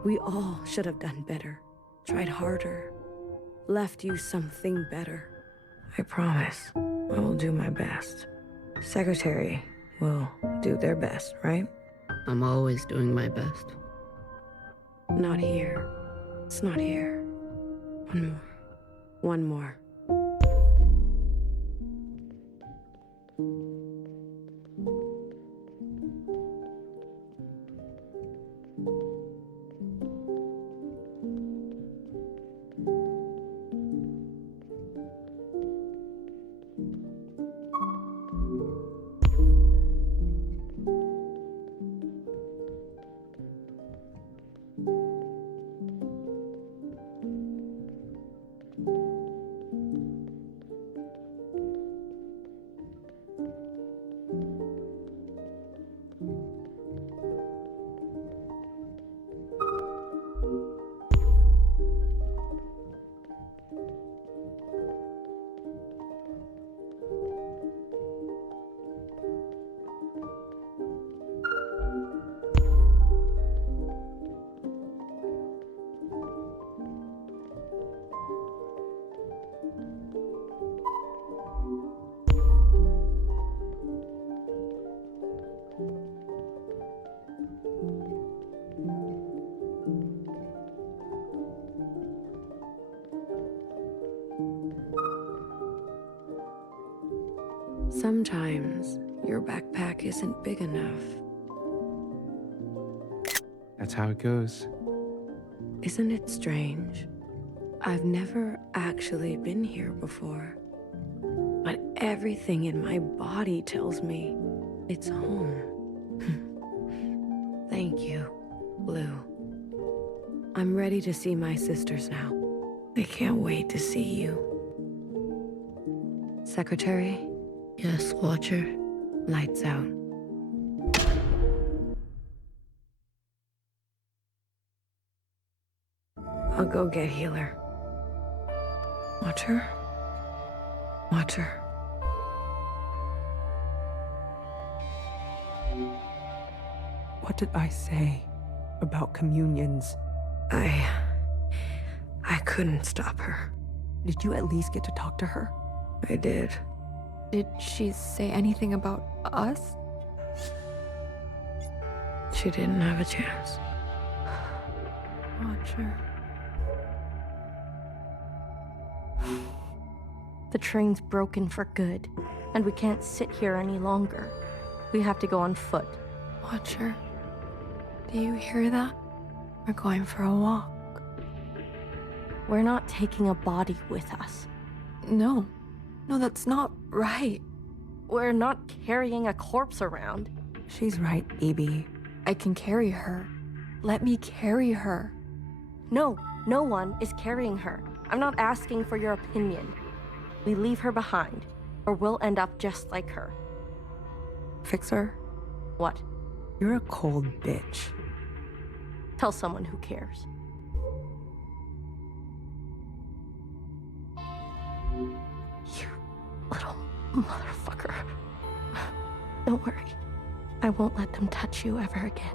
We all should have done better. Tried harder. Left you something better. I promise I will do my best. Secretary will do their best, right? I'm always doing my best. Not here. It's not here. One more. One more. Sometimes your backpack isn't big enough. That's how it goes. Isn't it strange? I've never actually been here before. But everything in my body tells me it's home. Thank you, Blue. I'm ready to see my sisters now. I can't wait to see you. Secretary? Yes, Watcher. Lights out. I'll go get Healer. Watcher? Watcher. What did I say about communions? I couldn't stop her. Did you at least get to talk to her? I did. Did she say anything about us? She didn't have a chance. Watcher. The train's broken for good, and we can't sit here any longer. We have to go on foot. Watcher. Do you hear that? We're going for a walk. We're not taking a body with us. No. No, that's not right. We're not carrying a corpse around. She's right, Evie. I can carry her. Let me carry her. No, no one is carrying her. I'm not asking for your opinion. We leave her behind, or we'll end up just like her. Fixer, What? you're a cold bitch. Tell someone who cares. You little motherfucker. Don't worry. I won't let them touch you ever again.